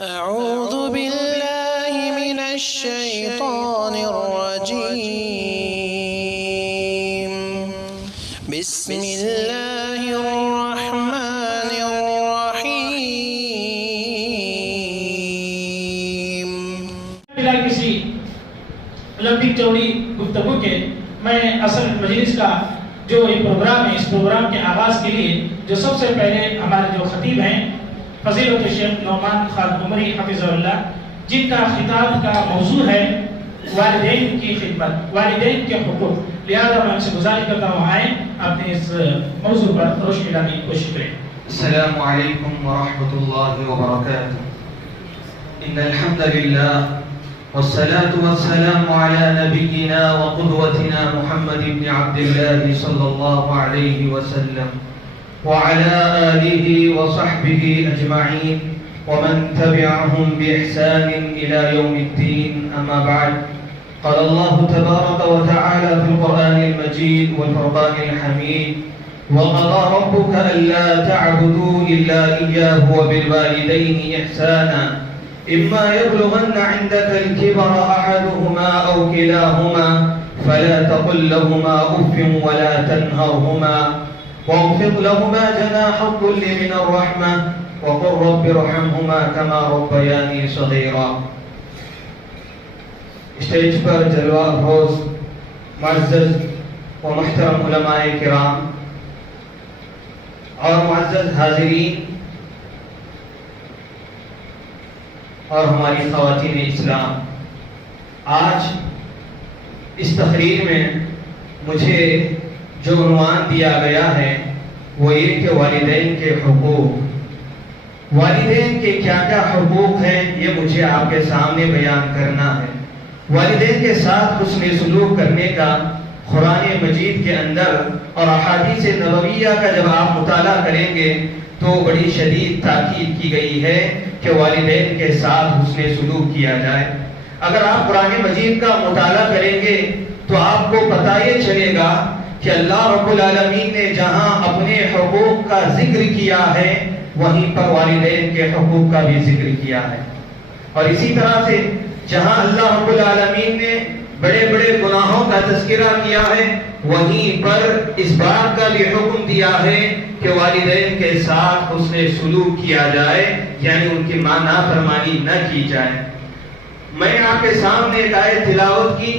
أعوذ بالله من الشيطان الرجيم بسم الله الرحمن الرحيم بلا کسی لمبی چوڑی گفتگو کے میں اصل مجلس کا جو یہ پروگرام ہے، اس پروگرام کے آغاز کے لیے جو سب سے پہلے ہمارے جو خطیب ہیں فضیلت شیخ نعمان خان عمری حفظہ اللہ، جن کا خطاب کا موضوع ہے والدین کی خدمت، والدین کے حقوق، لہذا میں ان سے گزارش کرتا ہوں آئیں اپنے اس موضوع پر روشنی ڈالنے کی کوشش کریں۔ السلام علیکم ورحمۃ اللہ وبرکاتہ۔ ان الحمد للہ والصلاة والسلام على نبينا وقدوتنا محمد بن عبد الله صلى الله عليه وسلم وعلى آله وصحبه أجمعين ومن تبعهم بإحسان إلى يوم الدين، أما بعد، قال الله تبارك وتعالى في القرآن المجيد والفرقان الحميد: وقضى ربك ألا تعبدوا إلا إياه وبالوالدين إحسانا إما يبلغن عندك الكبر أحدهما أو كلاهما فلا تقل لهما أف ولا تنهرهما واخفض لهما جناح الذل من الرحمة وقل رب ارحمهما كما ربياني صغيرا۔ اسٹیج پر جلوہ افروز معزز و محترم علماء کرام اور معزز حاضرین اور ہماری خواتین اسلام، آج اس تقریر میں مجھے جو عنوان دیا گیا ہے وہ یہ کہ والدین کے حقوق، والدین کے کیا کیا حقوق ہیں یہ مجھے آپ کے سامنے بیان کرنا ہے۔ والدین کے ساتھ حسن سلوک کرنے کا قرآن مجید کے اندر اور احادیث نبویہ کا جب آپ مطالعہ کریں گے تو بڑی شدید تاکید کی گئی ہے کہ والدین کے ساتھ حسن سلوک کیا جائے۔ اگر آپ قرآن مجید کا مطالعہ کریں گے تو آپ کو پتہ یہ چلے گا کہ اللہ رب العالمین نے جہاں اپنے حقوق کا ذکر کیا ہے وہیں پر والدین کے حقوق کا بھی ذکر کیا ہے، اور اسی طرح سے جہاں اللہ رب العالمین نے بڑے بڑے گناہوں کا تذکرہ کیا ہے وہیں پر اس بات کا بھی حکم دیا ہے کہ والدین کے ساتھ حسن سلوک کیا جائے، یعنی ان کی نافرمانی نہ کی جائے۔ میں نے آپ کے سامنے ایک آیت تلاوت کی،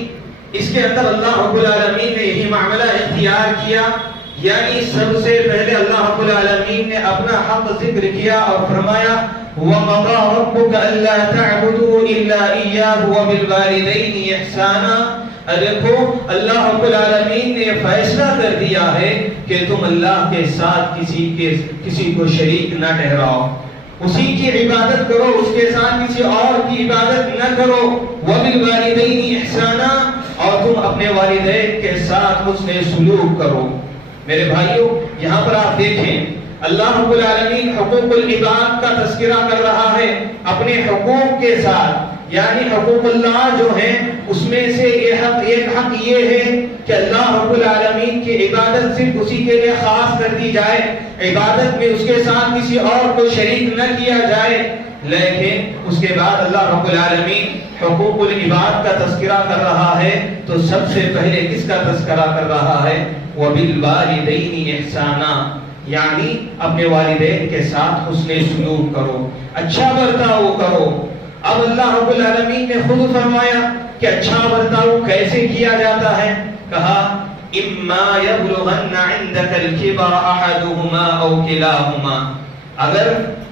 اس کے اندر اللہ رب العالمین نے یہی معاملہ اختیار کیا، یعنی سب سے پہلے اللہ رب العالمین نے اپنا حق ذکر کیا اور فرمایا وَقَضَى رَبُّكَ أَلَّا تَعْبُدُوا إِلَّا إِيَّاهُ وَبِالْوَالِدَيْنِ إِحْسَانًا۔ دیکھو اللہ رب العالمین نے فیصلہ کر دیا ہے کہ تم اللہ کے ساتھ کسی کو شریک نہ ٹھہراؤ، اسی کی عبادت کرو، اس کے ساتھ کسی اور کی عبادت نہ کرو، وَبِالْوَالِدَيْنِ إِحْسَانًا، اور تم اپنے والدین کے ساتھ حسن سلوک کرو۔ میرے بھائیوں، یہاں پر آپ دیکھیں اللہ رب العالمین حقوق العباد کا تذکرہ کر رہا ہے اپنے حقوق کے ساتھ، یعنی حقوق اللہ جو ہیں اس میں سے ایک حق یہ ہے کہ اللہ رب العالمین کی عبادت صرف اسی کے لیے خاص کر دی جائے، عبادت میں اس کے ساتھ کسی اور کو شریک نہ کیا جائے۔ لیکن اس کے بعد اللہ رب العالمین حقوق العباد کا تذکرہ کر رہا ہے تو سب سے پہلے کس کا تذکرہ کر رہا ہے؟ وَبِالْوَالِدَيْنِ إِحْسَانًا، یعنی اپنے والدین کے ساتھ حسن سلوک کرو، اچھا برتاؤ کرو۔ اب اللہ رب العالمین نے خود فرمایا کہ اچھا برتاؤ کیسے کیا جاتا ہے، کہا اِمَّا يَبْلُغَنَّ عِنْدَكَ الْكِبَرَ أَحَدُهُمَا أَوْ كِلَاهُمَا، اگر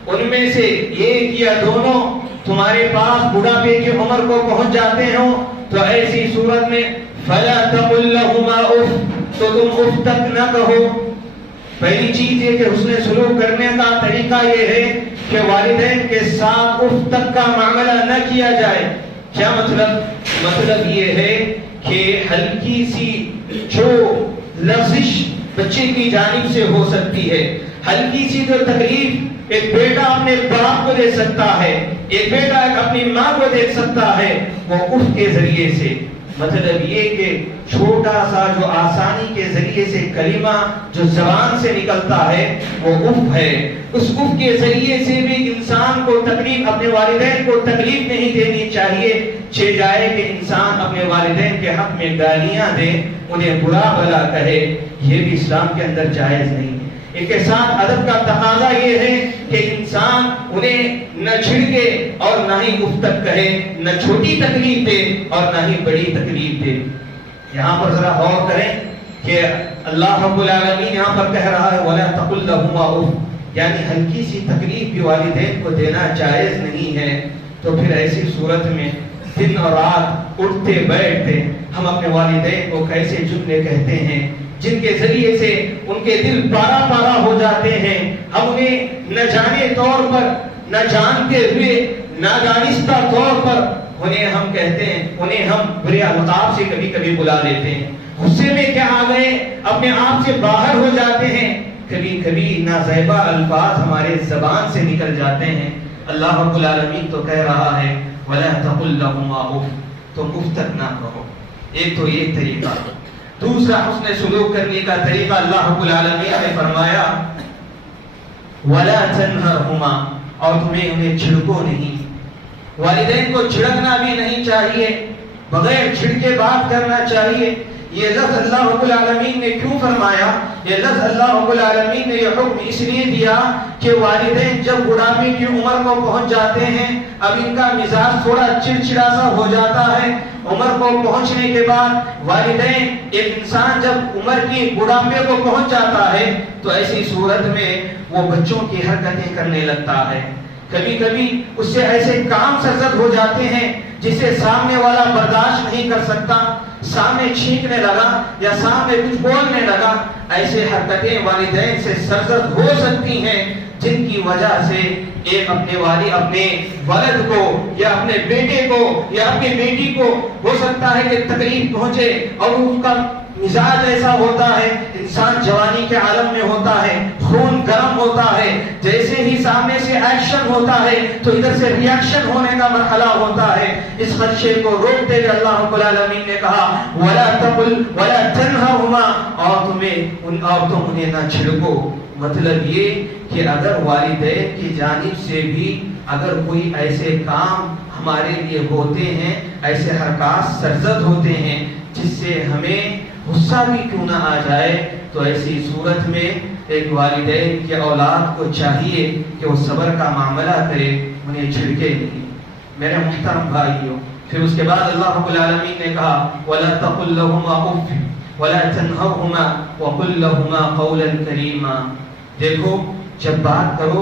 ان میں سے ایک یا دونوں تمہارے پاس بڑھاپے کی عمر کو پہنچ جاتے ہوں تو ایسی صورت میں فَلَا تَقُلْ لَهُمَا أُفٍّ، تو تم اف تک نہ کہو۔ پہلی چیز یہ کہ حسن سلوک کرنے کا طریقہ یہ ہے کہ والدین کے ساتھ اف تک کا معاملہ نہ کیا جائے۔ کیا مطلب یہ ہے کہ ہلکی سی جو لغزش بچے کی جانب سے ہو سکتی ہے، ہلکی سی جو تکلیف ایک بیٹا اپنے باپ کو دے سکتا ہے، ایک بیٹا اپنی ماں کو دے سکتا ہے، وہ اف کے ذریعے سے مطلب یہ کہ چھوٹا سا جو آسانی کے ذریعے سے کلمہ جو زبان سے نکلتا ہے وہ اف ہے، اس اف کے ذریعے سے بھی انسان کو تکلیف، اپنے والدین کو تکلیف نہیں دینی چاہیے۔ چھ جائے کہ انسان اپنے والدین کے حق میں گالیاں دے، انہیں برا بھلا کہے، یہ بھی اسلام کے اندر جائز نہیں ہے۔ ان کے ساتھ ادب کا تقاضا یہ ہے کہ انسان انہیں نہ چھڑکے اور نہ ہی اف تک کہے، نہ چھوٹی تکلیف دے اور نہ ہی بڑی تکلیف دے۔ یہاں پر ذرا غور کریں کہ اللہ رب العالمین یہاں پر کہہ رہا ہے وَلَا تَقُلْ لَهُمَا اُفٍّ، یعنی ہلکی سی تکلیف بھی والدین کو دینا جائز نہیں ہے۔ تو پھر ایسی صورت میں دن اور رات اٹھتے بیٹھتے ہم اپنے والدین کو کیسے جملے کہتے ہیں جن کے ذریعے سے ان کے دل پارا پارا ہو جاتے ہیں۔ ہم انہیں نہ جانے طور پر، نہ جانتے ہوئے، نادانستہ طور پر انہیں ہم کہتے ہیں، انہیں ہم برے القاب سے کبھی کبھی بلا لیتے ہیں۔ غصے میں کیا آ گئے، اپنے آپ سے باہر ہو جاتے ہیں، کبھی کبھی نازیبا الفاظ ہمارے زبان سے نکل جاتے ہیں۔ اللہ رب العالمین تو کہہ رہا ہے وَلَا تَقُلْ لَهُمَا اُفٍّ، تم اف تک نہ کہو۔ ایک تو یہ طریقہ۔ دوسرا حسن سلوک کرنے کا طریقہ اللہ رب العالمین نے فرمایا وَلَا تَنْهَرْهُمَا، اور تمہیں انہیں چھڑکو نہیں۔ والدین کو چھڑکنا بھی نہیں چاہیے، بغیر چھڑکے بات کرنا چاہیے۔ یہ لفظ اللہ رب العالمین نے کیوں فرمایا؟ یہ لفظ اللہ رب العالمین نے یہ حکم اس لیے دیا کہ والدین جب بڑھاپے کی عمر کو پہنچ جاتے ہیں، اب ان کا مزاج تھوڑا چڑچڑا سا ہو جاتا ہے۔ عمر کو پہنچنے کے بعد والدین، ایک انسان جب عمر کی بڑھاپے کو پہنچ جاتا ہے تو ایسی صورت میں وہ بچوں کی حرکتیں کرنے لگتا ہے۔ کبھی کبھی اس سے ایسے کام سرزد ہو جاتے ہیں جسے سامنے والا برداشت نہیں کر سکتا، سامنے چھینکنے لگا یا سامنے کچھ بولنے لگا۔ ایسے حرکتیں والدین سے سرزد ہو سکتی ہیں جن کی وجہ سے ایک اپنے ولد کو یا اپنے بیٹے کو یا اپنی بیٹی کو ہو سکتا ہے کہ تکلیف پہنچے، اور اس کا مزاج ایسا ہوتا ہے، انسان جوانی کے عالم میں ہوتا ہے، خون گرم ہوتا ہے، جیسے ہی سامنے سے ایکشن ہوتا ہے تو ادھر سے ری ایکشن ہونے کا مرحلہ ہوتا ہے۔ اس خدشے کو روکتے ہوئے اللہ رب العالمین نے کہا وَلَا تَقُلْ وَلَا تَنْهَرْهُمَا، اور تم انہیں نہ چھڑکو۔ مطلب یہ کہ اگر والدین کی جانب سے بھی اگر کوئی ایسے کام ہمارے لیے ہوتے ہیں، ایسے حرکات سرزد ہوتے ہیں جس سے ہمیں غصہ بھی کیوں نہ آ جائے، تو ایسی صورت میں ایک والدین کے اولاد کو چاہیے کہ وہ صبر کا معاملہ کرے، انہیں چھڑکے نہیں۔ میرے محترم بھائیوں، پھر اس کے بعد اللہ رب العالمین نے کہا وَلَا تَقُلْ لَهُمَا اُفٍّ وَلَا تَنْهَرْهُمَا وَقُلْ لَهُمَا قَوْلًا كَرِيمًا۔ دیکھو، جب بات کرو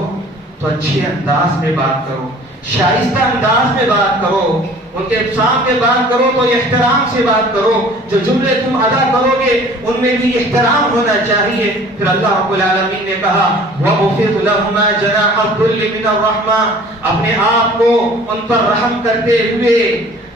تو اچھے انداز میں بات کرو، شائستہ انداز میں بات کرو، ان کے سامنے بات کرو تو احترام سے بات کرو۔ جو جملے تم ادا کرو گے ان میں بھی احترام ہونا چاہیے۔ پھر اللہ رب العالمین نے کہا وَأُخْفِضْ لَهُمَا جَنَاحَ الذُّلِّ مِنَ الرَّحْمَةِ، اپنے آپ کو ان پر رحم کرتے ہوئے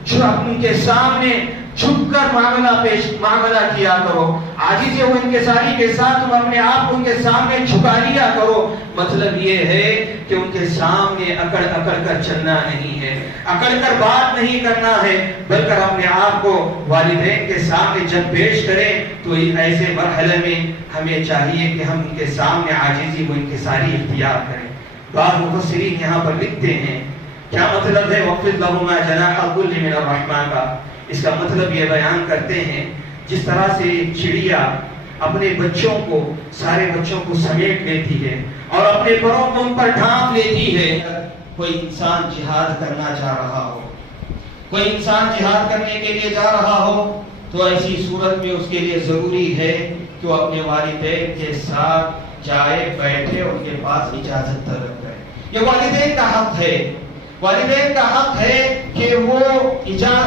جو ان کے سامنے جھک کر معاملہ کیا کرو، عاجزی و انکساری کے ساتھ تم اپنے آپ کو ان کے سامنے جھکا لیا کرو۔ مطلب یہ ہے کہ ان کے سامنے اکڑ کر چلنا نہیں ہے، اکڑ کر بات نہیں کرنا ہے، بلکہ اپنے آپ کو والدین کے سامنے جب پیش کریں تو ایسے مرحلے میں ہمیں چاہیے کہ ہم ان کے سامنے عاجزی و انکساری اختیار کریں۔ بعض مفسرین یہاں پر لکھتے ہیں کیا مطلب ہے وَخْفِضْ لَهُمَا جَنَاحَ الذُّلِّ مِنَ الرَّحْمَةِ کا؟ اس کا مطلب یہ بیان کرتے ہیں جس طرح سے چڑیا اپنے بچوں کو، سارے بچوں کو سمیٹ لیتی ہے اور اپنے پروں کو ان پر ڈھانپ لیتی ہے۔ کوئی انسان جہاد کرنا چاہ رہا ہو، کوئی انسان جہاد کرنے کے لیے جا رہا ہو تو ایسی صورت میں اس کے لیے ضروری ہے کہ وہ اپنے والدین کے ساتھ جائے، بیٹھے، ان کے پاس اجازت طلب کرے۔ یہ والدین کا حق ہے، والدین کا حق ہے کہ وہ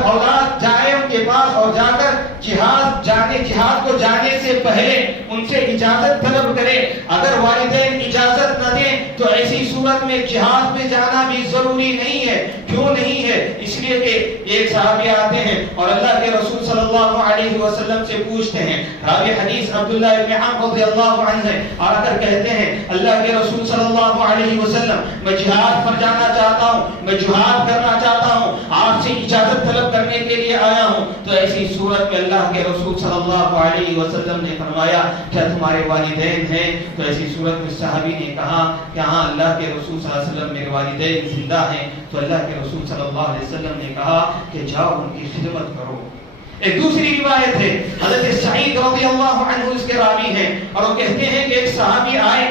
اولاد جائے ان کے پاس اور جا کر جہاد کو جانے سے پہلے ان سے اجازت طلب کرے۔ اگر والدین اجازت نہ دیں تو ایسی صورت میں جہاد میں جانا بھی ضروری نہیں ہے۔ کیوں نہیں ہے؟ اس لیے کہ ایک صحابی آتے ہیں اور اللہ کے رسول صلی اللہ علیہ وسلم سے پوچھتے ہیں، راوی حدیث عبداللہ ابن عمرو رضی اللہ عنہ ہے، اور اگر کہتے ہیں اللہ کے رسول صلی اللہ علیہ وسلم میں جہاد پر جانا چاہتا ہوں، میں جہاد کرنا چاہتا ہوں، آپ سے اجازت طلب کرنے کے لیے آیا ہوں. تو ایسی صورت میں اللہ کے رسول صلی اللہ علیہ وسلم نے فرمایا کیا تمہارے والدین ہیں؟ تو ایسی صورت میں صحابی نے کہا کہ ہاں اللہ کے رسول صلی اللہ علیہ وسلم میرے والدین زندہ ہیں. تو اللہ کے رسول صلی اللہ علیہ وسلم نے کہا کہ جاؤ ان کی خدمت کرو. ایک دوسری روایت ہے حضرت سعید رضی اللہ عنہ اس کے راوی ہیں اور وہ کہتے ہیں کہ ایک صحابی آئے.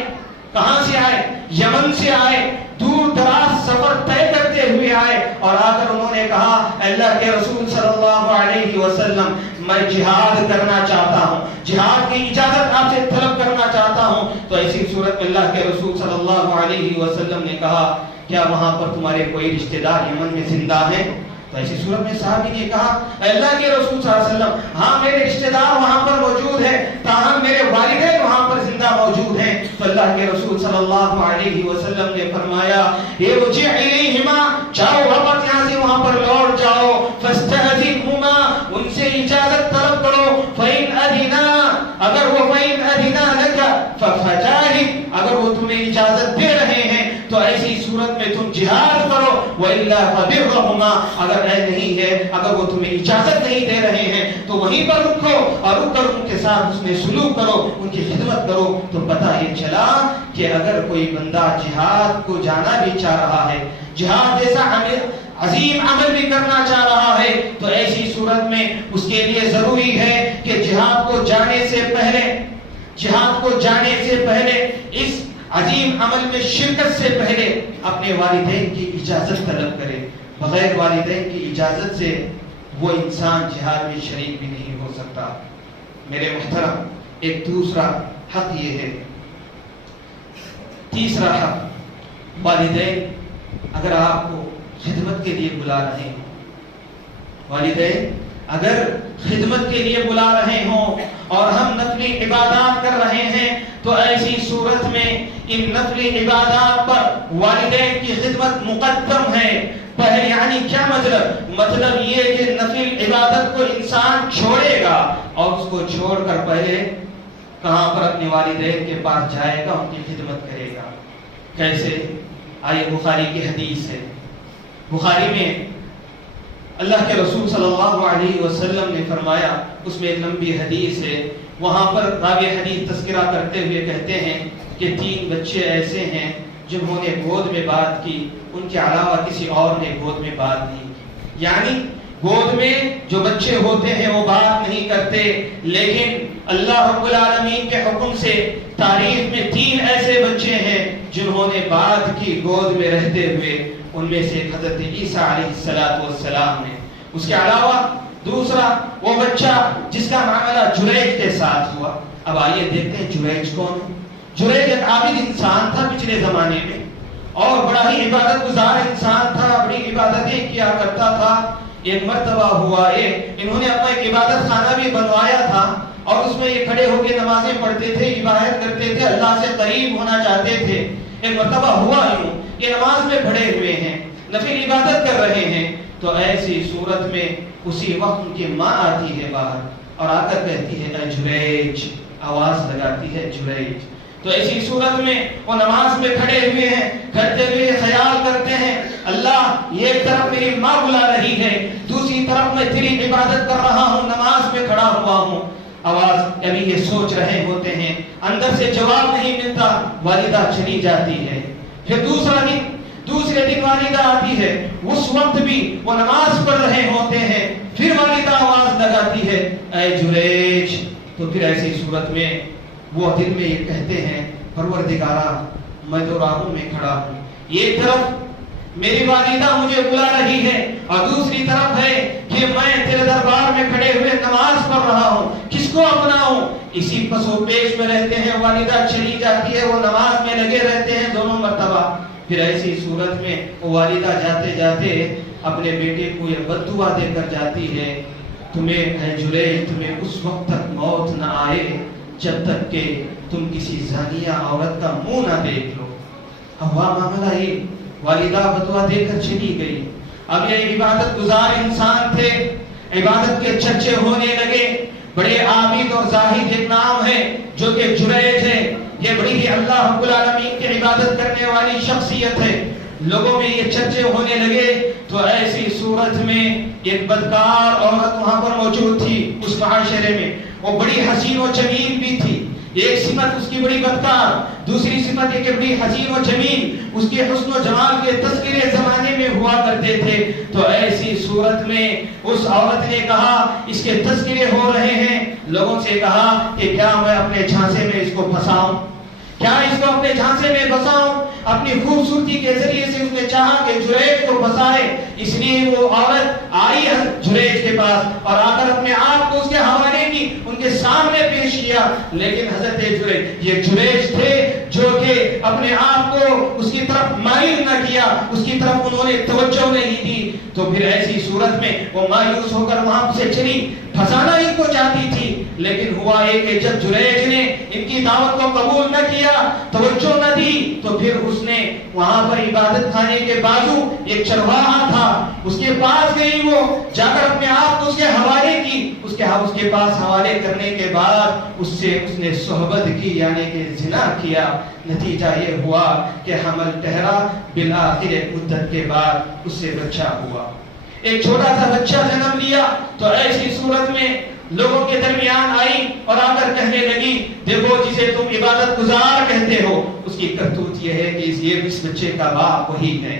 کہاں سے آئے؟ یمن سے آئے. دور دراز سفر طے کرتے ہوئے آئے اور آ کر انہوں نے کہا اللہ کے رسول صلی اللہ علیہ وسلم میں جہاد کرنا چاہتا ہوں, جہاد کی اجازت آپ سے طلب کرنا چاہتا ہوں. تو ایسی صورت میں اللہ کے رسول صلی اللہ علیہ وسلم نے کہا کیا وہاں پر تمہارے کوئی رشتہ دار یمن میں زندہ ہیں؟ تو ایسی صورت میں صحابی نے کہا اللہ کے رسول صلی اللہ علیہ وسلم ہاں میرے رشتہ دار وہاں پر موجود ہیں, تاہم میرے والدین وہاں پر زندہ موجود ہیں. تو اللہ کے رسول صلی اللہ علیہ وسلم نے فرمایا ارجع الیہما, جاؤ واپس یہاں سے وہاں پر لوٹ جاؤ. فاستأذنہما, ان سے اجازت طلب کرو. فإن أذنا, اگر وہ فإن أذنا لك فجاہد, اگر وہ تمہیں اجازت دے رہے ہیں تو ایسی صورت میں تم جہاد کرو. وإلا فبرهما, اگر نہیں ہے, اگر وہ تمہیں اجازت نہیں دے رہے ہیں تو وہیں پر رکو اور رک کر ان کے ساتھ اس میں سلوک کرو, ان کی خدمت کرو. تو پتہ یہ چلا کہ اگر کوئی بندہ جہاد کو جانا بھی چاہ رہا ہے, جہاد جیسا عظیم عمل بھی کرنا چاہ رہا ہے, تو ایسی صورت میں اس کے لیے ضروری ہے کہ جہاد کو جانے سے پہلے اس عظیم عمل میں شرکت سے پہلے اپنے والدین کی اجازت طلب کرے. بغیر والدین کی اجازت سے وہ انسان جہاد میں شریک بھی نہیں ہو سکتا. میرے محترم, ایک دوسرا حق یہ ہے, تیسرا حق, والدین اگر آپ کو خدمت کے لیے بلا رہے ہیں, والدین اگر خدمت کے لیے بلا رہے ہوں اور ہم نفلی عبادات کر رہے ہیں تو ایسی صورت میں ان نفلی عبادات پر والدین کی خدمت مقدم ہے. پہلے یعنی کیا مطلب یہ کہ نفل عبادت کو انسان چھوڑے گا اور اس کو چھوڑ کر پہلے کہاں پر اپنے والدین کے پاس جائے گا, ان کی خدمت کرے گا. کیسے؟ آئیے بخاری کی حدیث ہے. بخاری میں اللہ کے رسول صلی اللہ علیہ وسلم نے فرمایا, اس میں ایک لمبی حدیث ہے, وہاں پر راوی حدیث تذکرہ کرتے ہوئے کہتے ہیں کہ 3 بچے ایسے ہیں جنہوں نے گود میں بات کی, ان کے علاوہ کسی اور نے گود میں بات نہیں کی. یعنی گود میں جو بچے ہوتے ہیں وہ بات نہیں کرتے, لیکن اللہ رب العالمین کے حکم سے تاریخ میں 3 ایسے بچے ہیں جنہوں نے بات کی گود میں رہتے ہوئے. ان میں سے حضرت عیسیٰ علیہ السلام نے. اس کے علاوہ دوسرا وہ بچہ جس کا معاملہ جریج کے ساتھ ہوا. اب آئیے دیکھتے ہیں جریج کون ہے. جریج ایک عابد انسان تھا پچھلے زمانے میں اور بڑا ہی عبادت گزار انسان تھا, بڑی عبادتیں کیا کرتا تھا. ایک مرتبہ ہوا انہوں نے اپنا ایک عبادت خانہ بھی بنوایا تھا اور اس میں یہ کھڑے ہو کے نمازیں پڑھتے تھے, عبادت کرتے تھے, اللہ سے قریب ہونا چاہتے تھے. ایک مرتبہ ہوا یہ نماز میں کھڑے ہوئے ہیں, نفل عبادت کر رہے ہیں. تو ایسی صورت میں اسی وقت ان کی ماں آتی ہے باہر اور آ کر کہتی ہے اے جریج, آواز لگاتی ہے جریج. تو ایسی صورت میں وہ نماز میں کھڑے ہوئے ہیں, کرتے ہوئے خیال کرتے ہیں اللہ یہ ایک طرف میری ماں بلا رہی ہے, دوسری طرف میں تیری عبادت کر رہا ہوں, نماز میں کھڑا ہوا ہوں. آواز ابھی یہ سوچ رہے ہوتے ہیں, اندر سے جواب نہیں ملتا, والدہ چلی جاتی ہے. پھر دوسرے دن والدہ آتی ہے, اس وقت بھی وہ نماز پڑھ رہے ہوتے ہیں, پھر والدہ آواز لگاتی ہے اے جریج. تو پھر ایسی صورت میں وہ دل میں یہ کہتے ہیں پروردگارا میں تو راہوں میں کھڑا ہوں, ایک طرف میری والدہ مجھے بلا رہی ہے اور دوسری طرف ہے کہ میں تیرے دربار میں کھڑے ہوئے نماز پڑھ رہا ہوں, کس کو اپناؤں. اسی پس و پیش میں رہتے ہیں, والدہ چلی جاتی ہے, وہ نماز میں لگے رہتے ہیں دونوں مرتبہ. پھر ایسی صورت میں وہ والدہ جاتے جاتے اپنے بیٹے کو یہ بد دعا دے کر جاتی ہے تمہیں اے جریج تمہیں اس وقت تک موت نہ آئے جب تک کہ تم کسی زانیہ عورت کا منہ نہ دیکھ لو. ہوا معاملہ ہی والدہ بدعا دے کر چلی گئی. اب یہ عبادت گزار انسان تھے, عبادت کے چرچے ہونے لگے. بڑے عابد اور زاہد ایک نام ہے جو کہ جریج ہے, یہ بڑی ہی اللہ رب العالمین کی عبادت کرنے والی شخصیت ہے. لوگوں میں یہ چرچے ہونے لگے تو ایسی صورت صورت میں ایک بدکار عورت وہاں پر موجود تھی اس معاشرے میں. وہ بڑی حسین و جمیل بھی تھی. ایک صفت اس کی بڑی بدکار, دوسری صفت یہ کہ بڑی حسین و جمیل. اس کے حسن و جمال کے تذکرے زمانے میں ہوا کرتے تھے. تو ایسی صورت میں اس عورت نے کہا اس کے تذکرے ہو رہے ہیں, لوگوں سے کہا کہ کیا میں اپنے جھانسے میں اس کو پھنساؤں, کیا اس کو اپنے جھانسے میں بساؤں. اپنی خوبصورتی کے ذریعے سے اس نے چاہا کہ جریج کو بسائے. اس لیے وہ عورت آئی جریج کے پاس اور آ کر اپنے آپ کو اس کے حوالے کی, ان کے سامنے پیش کیا. لیکن حضرت جریج, یہ جریج تھے جو کہ اپنے آپ کو اس کی طرف مائل نہ کیا, اس کی طرف انہوں نے توجہ نہیں دی. تو پھر ایسی صورت میں وہ مایوس ہو کر وہاں سے چلی, پھنسانا ان کو چاہتی تھی. لیکن ہوا ایک کہ جب جریج نے ان کی دعوت کو قبول نہ کیا, توجہ نہ دی, تو پھر اس نے وہاں پر عبادت خانے کے بازو ایک چرواہا تھا, اس کے پاس گئی. وہ جا کر اپنے آپ کو اس کے حوالے کی. اس کے پاس حوالے کرنے کے بعد اس سے اس نے صحبت کی, یعنی کہ زنا کیا. نتیجہ یہ ہوا کہ حمل ٹھہرا, بالآخر ایک مدت کے بعد اس سے بچہ ہوا, ایک چھوٹا سا بچہ جنم لیا. تو ایسی صورت میں لوگوں کے درمیان آئی اور آ کر کہنے لگی دیکھو جسے تم عبادت گزار کہتے ہو, اس کی کرتوت یہ ہے کہ اس بچے کا باپ وہی ہے,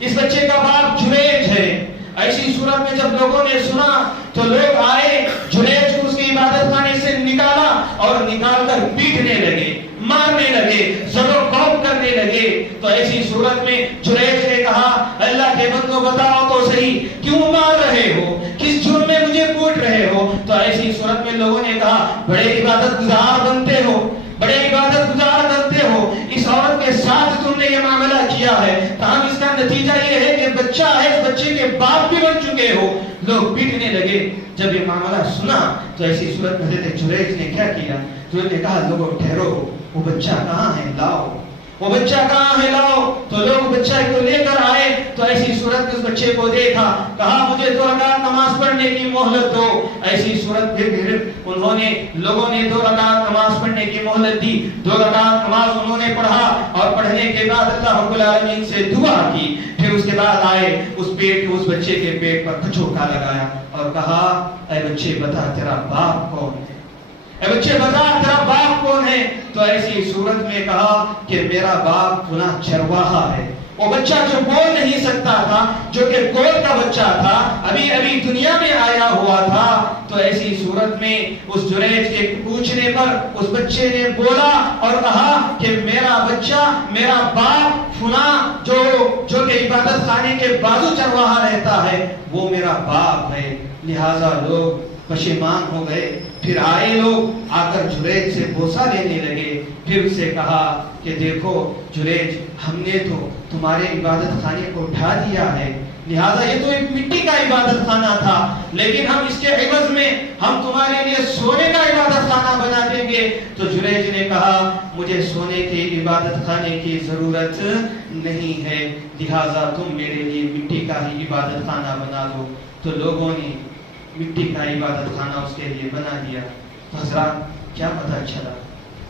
اس بچے کا باپ جریج ہے. ایسی صورت میں جب لوگوں نے سنا تو لوگ آئے, جریج کو اس کی عبادت خانے سے نکالا اور نکال کر پیٹنے لگے, مارنے لگے, زد و خوف کرنے لگے. تو ایسی صورت میں جریج نے کہا اللہ کے بندو بتاؤ تو صحیح کیوں مار رہے ہو, کس جرم میں مجھے کوٹ رہے ہو. تو ایسی صورت میں لوگوں نے کہا بڑے عبادت گزار بنتے ہو, بڑے عبادت گزار بنتے ہو, اس عورت کے ساتھ تم نے یہ معاملہ کیا ہے, تاہم اس کا نتیجہ یہ ہے کہ بچہ ہے, اس بچے کے باپ بھی بن چکے ہو. لوگ پیٹنے لگے. جب یہ معاملہ سنا تو ایسی صورت میں حضرت جریج نے کیا کیا, جریج نے کہا لوگوں ٹھہرو, وہ بچہ کہاں ہے لاؤ, وہ بچہ کہاں ہے لاؤ. تو لوگ بچہ کو لے کر آئے. تو ایسی صورت میں اس بچے کو دیکھا, کہا مجھے 2 رکعت نماز پڑھنے کی مہلت دو. ایسی صورت پھر انہوں نے لوگوں نے 2 رکعت نماز پڑھنے کی مہلت دی. 2 رکعت نماز انہوں نے پڑھا اور پڑھنے کے بعد اللہ رب العالمین سے دعا کی. پھر اس کے بعد آئے, اس بچے کے پیٹ پر کچھوکا لگایا اور کہا اے بچے بتا تیرا باپ کون ہے, اے بچے بتا تیرا باپ کون ہے. تو ایسی صورت میں کہا کہ میرا باپ فلاں چرواہا ہے. وہ بچہ جو بول نہیں سکتا تھا, جو کہ گود کا بچہ تھا, ابھی دنیا میں آیا ہوا تھا. تو ایسی صورت میں اس جریج کے پوچھنے پر اس بچے نے بولا اور کہا کہ میرا بچہ, میرا باپ فلاں جو کہ عبادت خانے کے بازو چرواہا رہتا ہے, وہ میرا باپ ہے. لہذا لوگ پشیمان ہو گئے. پھر آئے لوگ, آ کر جریج سے بوسہ لینے لگے. پھر اس سے کہا کہ دیکھو جریج, ہم نے تو تمہارے عبادت خانے کو اٹھا دیا ہے, لہذا یہ تو ایک مٹی کا عبادت خانہ تھا, لیکن ہم اس کے عوض میں ہم تمہارے لیے سونے کا عبادت خانہ بنا دیں گے. تو جریج نے کہا مجھے سونے کے عبادت خانے کی ضرورت نہیں ہے, لہذا تم میرے لیے مٹی کا ہی عبادت خانہ بنا دو. تو لوگوں نے مٹی کا عبادت خانہ اس کے لیے بنا دیا. تو حضرات کیا پتہ چلا,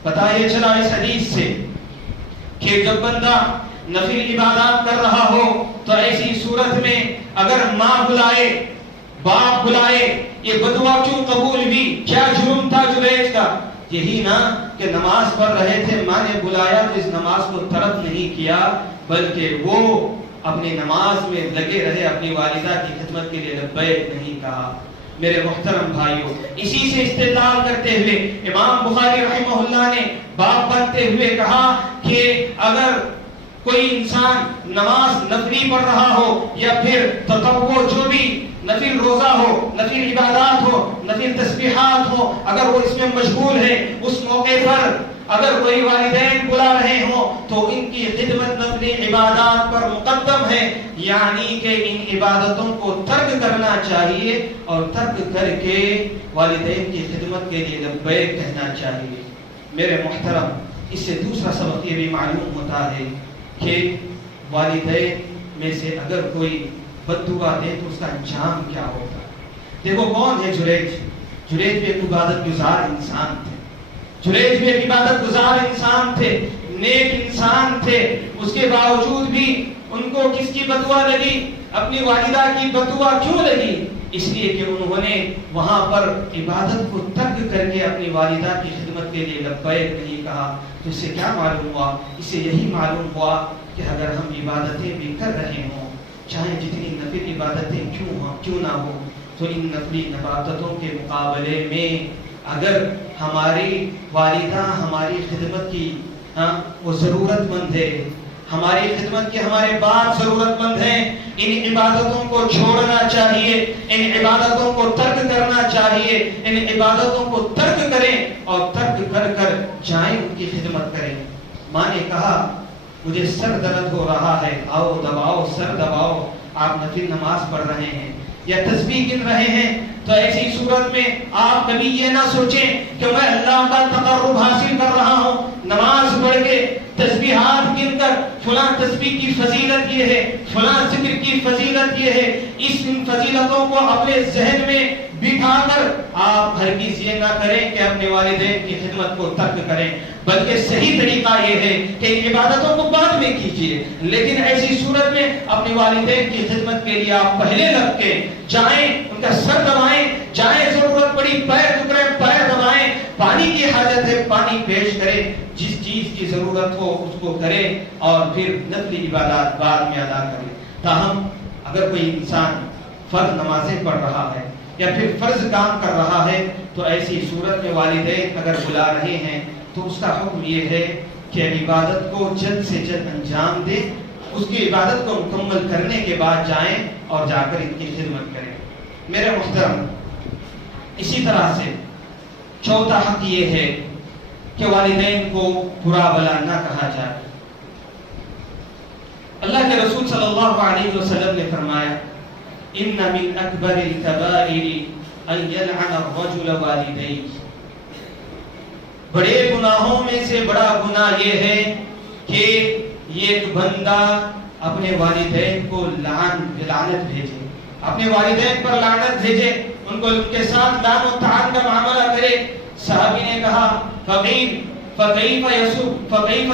پتہ یہ چلا اس حدیث سے کہ جب بندہ نفل عبادات کر رہا ہو تو ایسی صورت میں اگر ماں بلائے, باپ بلائے, یہ بدعا کیوں قبول ہوئی, کیا جرم تھا جریج کا؟ یہی نا کہ نماز پڑھ رہے تھے, ماں نے بلایا تو اس نماز کو ترک نہیں کیا, بلکہ وہ اپنی نماز میں لگے رہے, اپنی والدہ کی خدمت کے لیے لبیک نہیں کہا. میرے محترم بھائیوں, اسی سے استدلال کرتے ہوئے امام بخاری رحمہ اللہ نے باب بنتے ہوئے کہا کہ اگر کوئی انسان نماز نفلی پڑھ رہا ہو یا پھر تطوع جو بھی نفل روزہ ہو, نفل عبادات ہو, نفل تسبیحات ہو, اگر وہ اس میں مشغول ہے, اس موقع پر اگر کوئی والدین بلا رہے ہوں تو ان کی خدمت نفل عبادات پر مقدم ہے, یعنی کہ ان عبادتوں کو ترک کرنا چاہیے اور ترک کر کے والدین کی خدمت کے لیے لبیک کہنا چاہیے. میرے محترم, اس سے دوسرا سبق یہ بھی معلوم ہوتا ہے کہ والدین میں سے اگر کوئی بد دعا دے تو اس کا انجام کیا ہوگا. دیکھو کون ہے جریج, جریج بھی ایک عبادت گزار انسان تھے, جریج بھی ایک عبادت گزار انسان تھے, نیک انسان تھے, اس کے باوجود بھی ان کو کس کی بد دعا لگی؟ اپنی والدہ کی بددعا کیوں لگی؟ اس لیے کہ انہوں نے وہاں پر عبادت کو ترک کر کے اپنی والدہ کی خدمت کے لیے لبیک نہیں کہا۔ تو اس سے کیا معلوم ہوا؟ اس سے یہی معلوم ہوا کہ اگر ہم عبادتیں بھی کر رہے ہوں، چاہے جتنی نفل عبادتیں کیوں نہ ہو، تو ان نفلی عبادتوں کے مقابلے میں اگر ہماری والدہ ہماری خدمت کی وہ ضرورت مند ہے، ہماری خدمت کے ہمارے باپ ضرورت مند ہیں، ان عبادتوں کو چھوڑنا چاہیے، ان عبادتوں کو ترک کرنا چاہیے، ان عبادتوں کو ترک کریں اور ترک کر کر جائیں ان کی خدمت کریں۔ ماں نے کہا مجھے سر درد ہو رہا ہے، آؤ دباؤ سر دباؤ۔ آپ نفل نماز پڑھ رہے ہیں یا تسبیح گن رہے ہیں، تو ایسی صورت میں آپ کبھی یہ نہ سوچیں کہ میں اللہ کا تقرب حاصل کر رہا ہوں، نماز پڑھ کے تسبیحات گن کر فلاں تسبیح کی فضیلت یہ ہے، فلاں ذکر کی فضیلت یہ ہے، ان فضیلتوں کو اپنے ذہن میں بٹھا کر آپ ہرگز یہ نہ کریں کہ اپنے والدین کی خدمت کو ترک کریں، بلکہ صحیح طریقہ یہ ہے کہ عبادتوں کو بعد میں کیجیے، لیکن ایسی صورت میں اپنے والدین کی خدمت کے لیے آپ پہلے لگ کے جائیں، ان کا سر دبائیں، جائیں ضرورت پڑی پیر دکھ رہے پیر دبائیں، پانی کی حاجت ہے پانی پیش کریں، جس چیز کی ضرورت ہو اس کو کریں اور پھر نفلی عبادات بعد میں ادا کریں۔ تاہم اگر کوئی انسان فرض نمازیں پڑھ رہا ہے یا پھر فرض کام کر رہا ہے، تو ایسی صورت میں والدین اگر بلا رہے ہیں تو اس کا حکم یہ ہے کہ عبادت کو جلد سے جلد انجام دیں، اس کی عبادت کو مکمل کرنے کے بعد جائیں اور جا کر ان کی خدمت کریں۔ میرے محترم، اسی طرح سے چوتھا حق یہ ہے کہ والدین کو برا بھلا نہ کہا جائے۔ اللہ کے رسول صلی اللہ علیہ وسلم نے فرمایا ان من اکبر الکبائر ان یلعن الرجل والدیہ، بڑے گناہوں میں سے بڑا گناہ یہ ہے کہ ایک بندہ اپنے والدین کو لعنت بھیجے، اپنے والدین پر لعنت بھیجے، ان کو ان کے ساتھ لعن و طعن کا معاملہ کرے۔ صحابی نے کہا فَكَيْفَ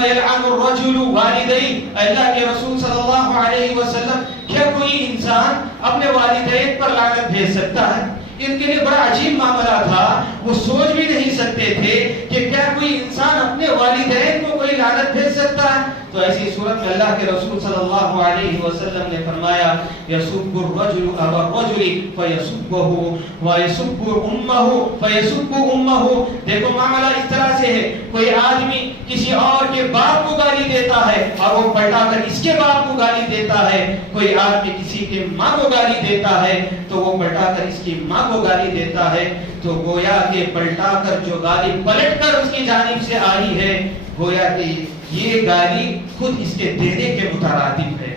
يَلْعَنُ الرَّجُلُ وَالِدَيْهِ، اللہ کے رسول صلی اللہ علیہ وسلم کیا کوئی انسان اپنے والدین پر لعنت بھیج سکتا ہے؟ ان کے لیے بڑا عجیب معاملہ تھا، وہ سوچ بھی نہیں سکتے تھے کہ کیا کوئی انسان اپنے والدین کو کوئی لعنت بھیج سکتا ہے۔ تو ایسی صورت میں اللہ کے رسول صلی اللہ علیہ وسلم نے فرمایا یسب الرجل ابا الرجل فیسبه ویسب امه فیسب امه۔ دیکھو معاملہ اس طرح سے ہے، کوئی آدمی کسی اور کے باپ کو گالی دیتا ہے اور وہ پلٹا کر اس کے باپ کو گالی دیتا ہے، کوئی آدمی کسی کے ماں کو گالی دیتا ہے تو وہ پلٹا کر اس کی ماں کو گالی دیتا ہے، تو گویا کہ پلٹا کر جو گالی پلٹ کر اس کی جانب سے آئی ہے، گویا کہ یہ گالی خود اس کے دینے کے مترادف ہے۔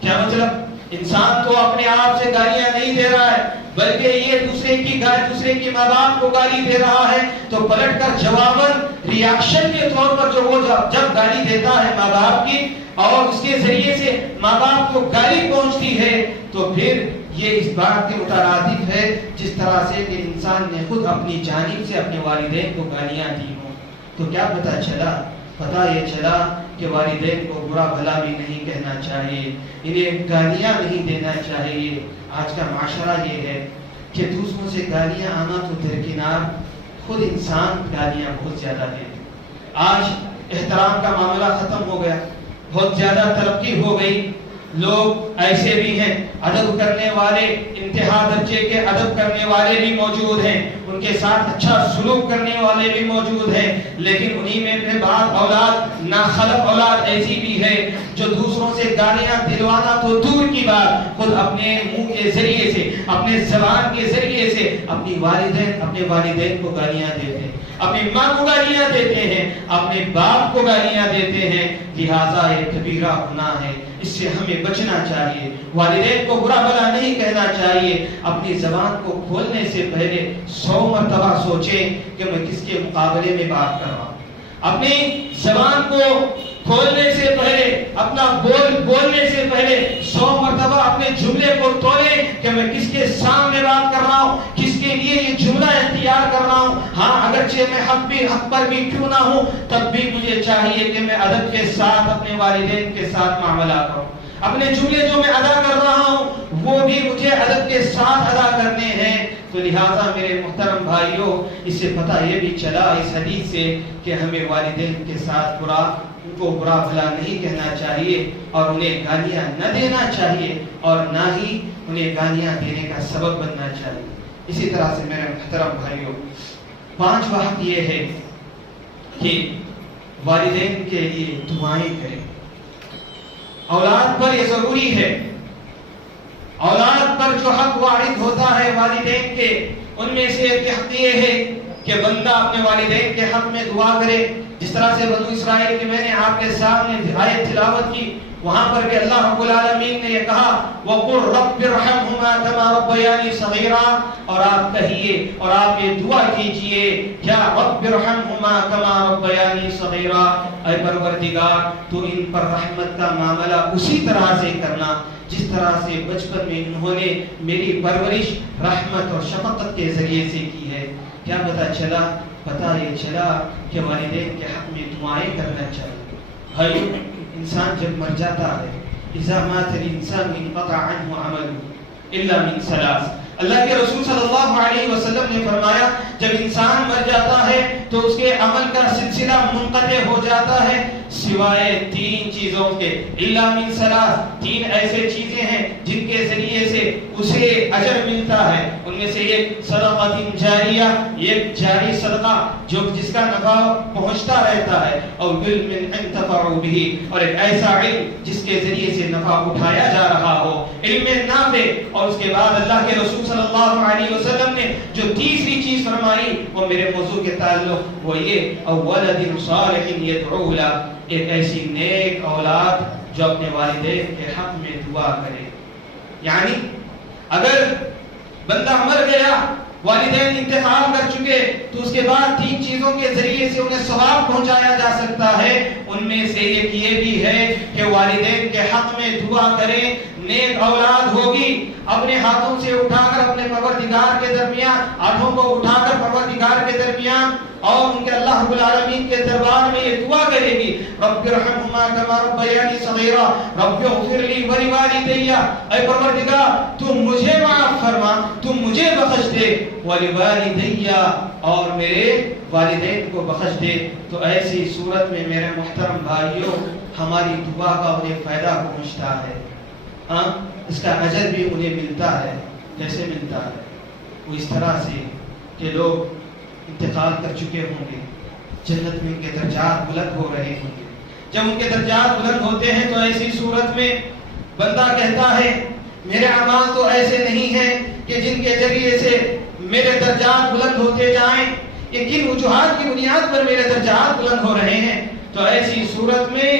کیا مطلب؟ انسان تو اپنے آپ سے گالیاں نہیں دے رہا ہے، بلکہ یہ دوسرے کی ماں باپ کو گالی دے رہا ہے، تو پلٹ کر جواباً ریاکشن کے طور پر جو وہ جب گالی دیتا ہے ماں باپ کی اور اس کے ذریعے سے ماں باپ کو گالی پہنچتی ہے، تو پھر یہ اس بات کے مترادف ہے جس طرح سے کہ انسان نے خود اپنی جانب سے اپنے والدین کو گالیاں دی ہوں۔ تو کیا پتہ چلا؟ پتہ یہ چلا کہ والدین کو برا بھلا بھی نہیں کہنا چاہیے، انہیں گالیاں نہیں دینا چاہیے۔ آج کا معاشرہ یہ ہے کہ دوسروں سے گالیاں آنا تو درکنار، خود انسان گالیاں بہت زیادہ دیتے۔ آج احترام کا معاملہ ختم ہو گیا، بہت زیادہ ترقی ہو گئی، لوگ ایسے بھی ہیں ادب کرنے والے، انتہا درجے کے ادب کرنے والے بھی موجود ہیں، ان کے ساتھ اچھا سلوک کرنے والے بھی موجود ہیں، لیکن انہی میں اپنے بعض اولاد ناخلف اولاد ایسی بھی ہے جو دوسروں سے گالیاں دلوانا تو دور کی بات، خود اپنے منہ کے ذریعے سے، اپنے زبان کے ذریعے سے اپنے والدین کو گالیاں دیتے ہیں، اپنی ماں کو گالیاں دیتے ہیں، اپنے باپ کو گالیاں دیتے ہیں۔ لہٰذا یہ کبیرہ گناہ ہے، اس سے ہمیں بچنا چاہیے، والدین کو برا بھلا نہیں کہنا چاہیے۔ اپنی زبان کو کھولنے سے پہلے 100 مرتبہ سوچیں کہ میں کس کے مقابلے میں بات کر رہا ہوں۔ اپنی زبان کو کھولنے سے پہلے، اپنا بولنے سے پہلے 100 مرتبہ اپنے جملے کو تولیں کہ میں کس کے سامنے بات کر رہا ہوں، کس کے لیے یہ جملہ اختیار کر رہا ہوں۔ ہاں اگرچہ میں حق پر بھی کیوں نہ ہوں، تب بھی مجھے چاہیے کہ میں ادب کے ساتھ اپنے والدین کے ساتھ معاملہ کروں۔ اپنے جملے جو میں ادا کر رہا ہوں ساتھ ادا کرنے ہیں. تو لہٰذا میرے محترم بھائیوں، اس سے پتہ یہ بھی چلا اس حدیث سے کہ ہمیں والدین کے ساتھ ان کو برا بھلا نہیں کہنا چاہیے اور انہیں گالیاں نہ دینا چاہیے اور نہ ہی انہیں گالیاں دینے کا سبب بننا چاہیے. اسی طرح سے میرے محترم بھائیوں، پانچواں حق یہ ہے کہ والدین کے لیے دعائیں کریں. اولاد پر یہ ضروری ہے. اولاد پر جو حق وارد ہوتا ہے والدین کے، ان میں سے ایک حق یہ ہے کہ بندہ اپنے والدین کے حق میں دعا کرے. جس طرح سے بنو اسرائیل کی میں نے آپ کے سامنے آیت تلاوت کی، وہاں پر بھی اللہ رب العالمین نے یہ کہا وَقُلْ رَبِّ ارْحَمْهُمَا كَمَا رَبَّيَانِي صَغِيرًا، اور آپ کہیے اور آپ یہ دعا کیجئے کیا رَبِّ ارْحَمْهُمَا كَمَا رَبَّيَانِي صَغِيرًا، اے پروردگار تو ان پر رحمت کا معاملہ اسی طرح سے کرنا جس طرح سے بچپن میں انہوں نے میری پرورش رحمت اور شفقت کے ذریعے سے کی ہے. کیا پتہ یہ چلا کہ والدین کے حق میں دعائیں کرنا چاہیے. بھائی، انسان جب مر جاتا ہے اذا مات الانسان انقطع عنه عمله الا من ثلاث. اللہ کے رسول صلی اللہ علیہ وسلم نے فرمایا جب انسان مر جاتا ہے تو اس کے عمل کا سلسلہ منقطع ہو جاتا ہے سوائے تین چیزوں کے. الا من ثلاث، تین ایسے چیزیں ہیں جن کے ذریعے سے اسے اجر ملتا ہے. ان میں سے ایک صدقہ جاریہ، ایک جاری صدقہ جو جس کا نفع پہنچتا رہتا ہے، اور علم انتفع به، اور ایک ایسا علم جس کے ذریعے سے نفع اٹھایا جا رہا ہو، علم نافع. اور اس کے بعد اللہ کے رسول صلی اللہ علیہ وسلم نے جو تیسری چیز فرمائی وہ میرے موضوع کے تعلق وہ یہ ولد صالح يدعو له، ایک ایسی نیک اولاد جو اپنے والدین کے حق میں دعا کرے. یعنی اگر بندہ مر گیا، والدین انتقال کر چکے، تو اس کے بعد تین چیزوں کے ذریعے سے انہیں ثواب پہنچایا جا سکتا ہے. ان میں سے ایک یہ بھی ہے کہ والدین کے حق میں دعا کریں. نیک اولاد ہوگی، اپنے ہاتھوں سے اٹھا کر اپنے پروردگار کے درمیان، ہاتھوں کو اٹھا کر پروردگار کے درمیان اور ان کے اللہ رب العالمین کے دربار میں یہ دعا کرے گی رب ارحمہما کما ربیانی صغیرا رب اغفر لی ولوالدی، اے پروردگار تو مجھے معاف فرما، تو مجھے بخش دے، ولوالدی اور میرے والدین کو بخش دے. تو ایسی صورت میں میرے محترم بھائیوں ہماری دعا کا انہیں فائدہ پہنچتا ہے. اس کا اجر بھی انہیں ملتا ہے. کیسے ملتا ہے؟ وہ اس طرح سے کہ لوگ انتقال کر چکے ہوں گے، جنت میں ان کے درجات بلند ہو رہے ہوں گے. جب ان کے درجات بلند ہوتے ہیں تو ایسی صورت میں بندہ کہتا ہے میرے اعمال تو ایسے نہیں ہیں کہ جن کے ذریعے سے میرے درجات بلند ہوتے جائیں، یہ کن وجوہات کی بنیاد پر میرے درجات بلند ہو رہے ہیں. تو ایسی صورت میں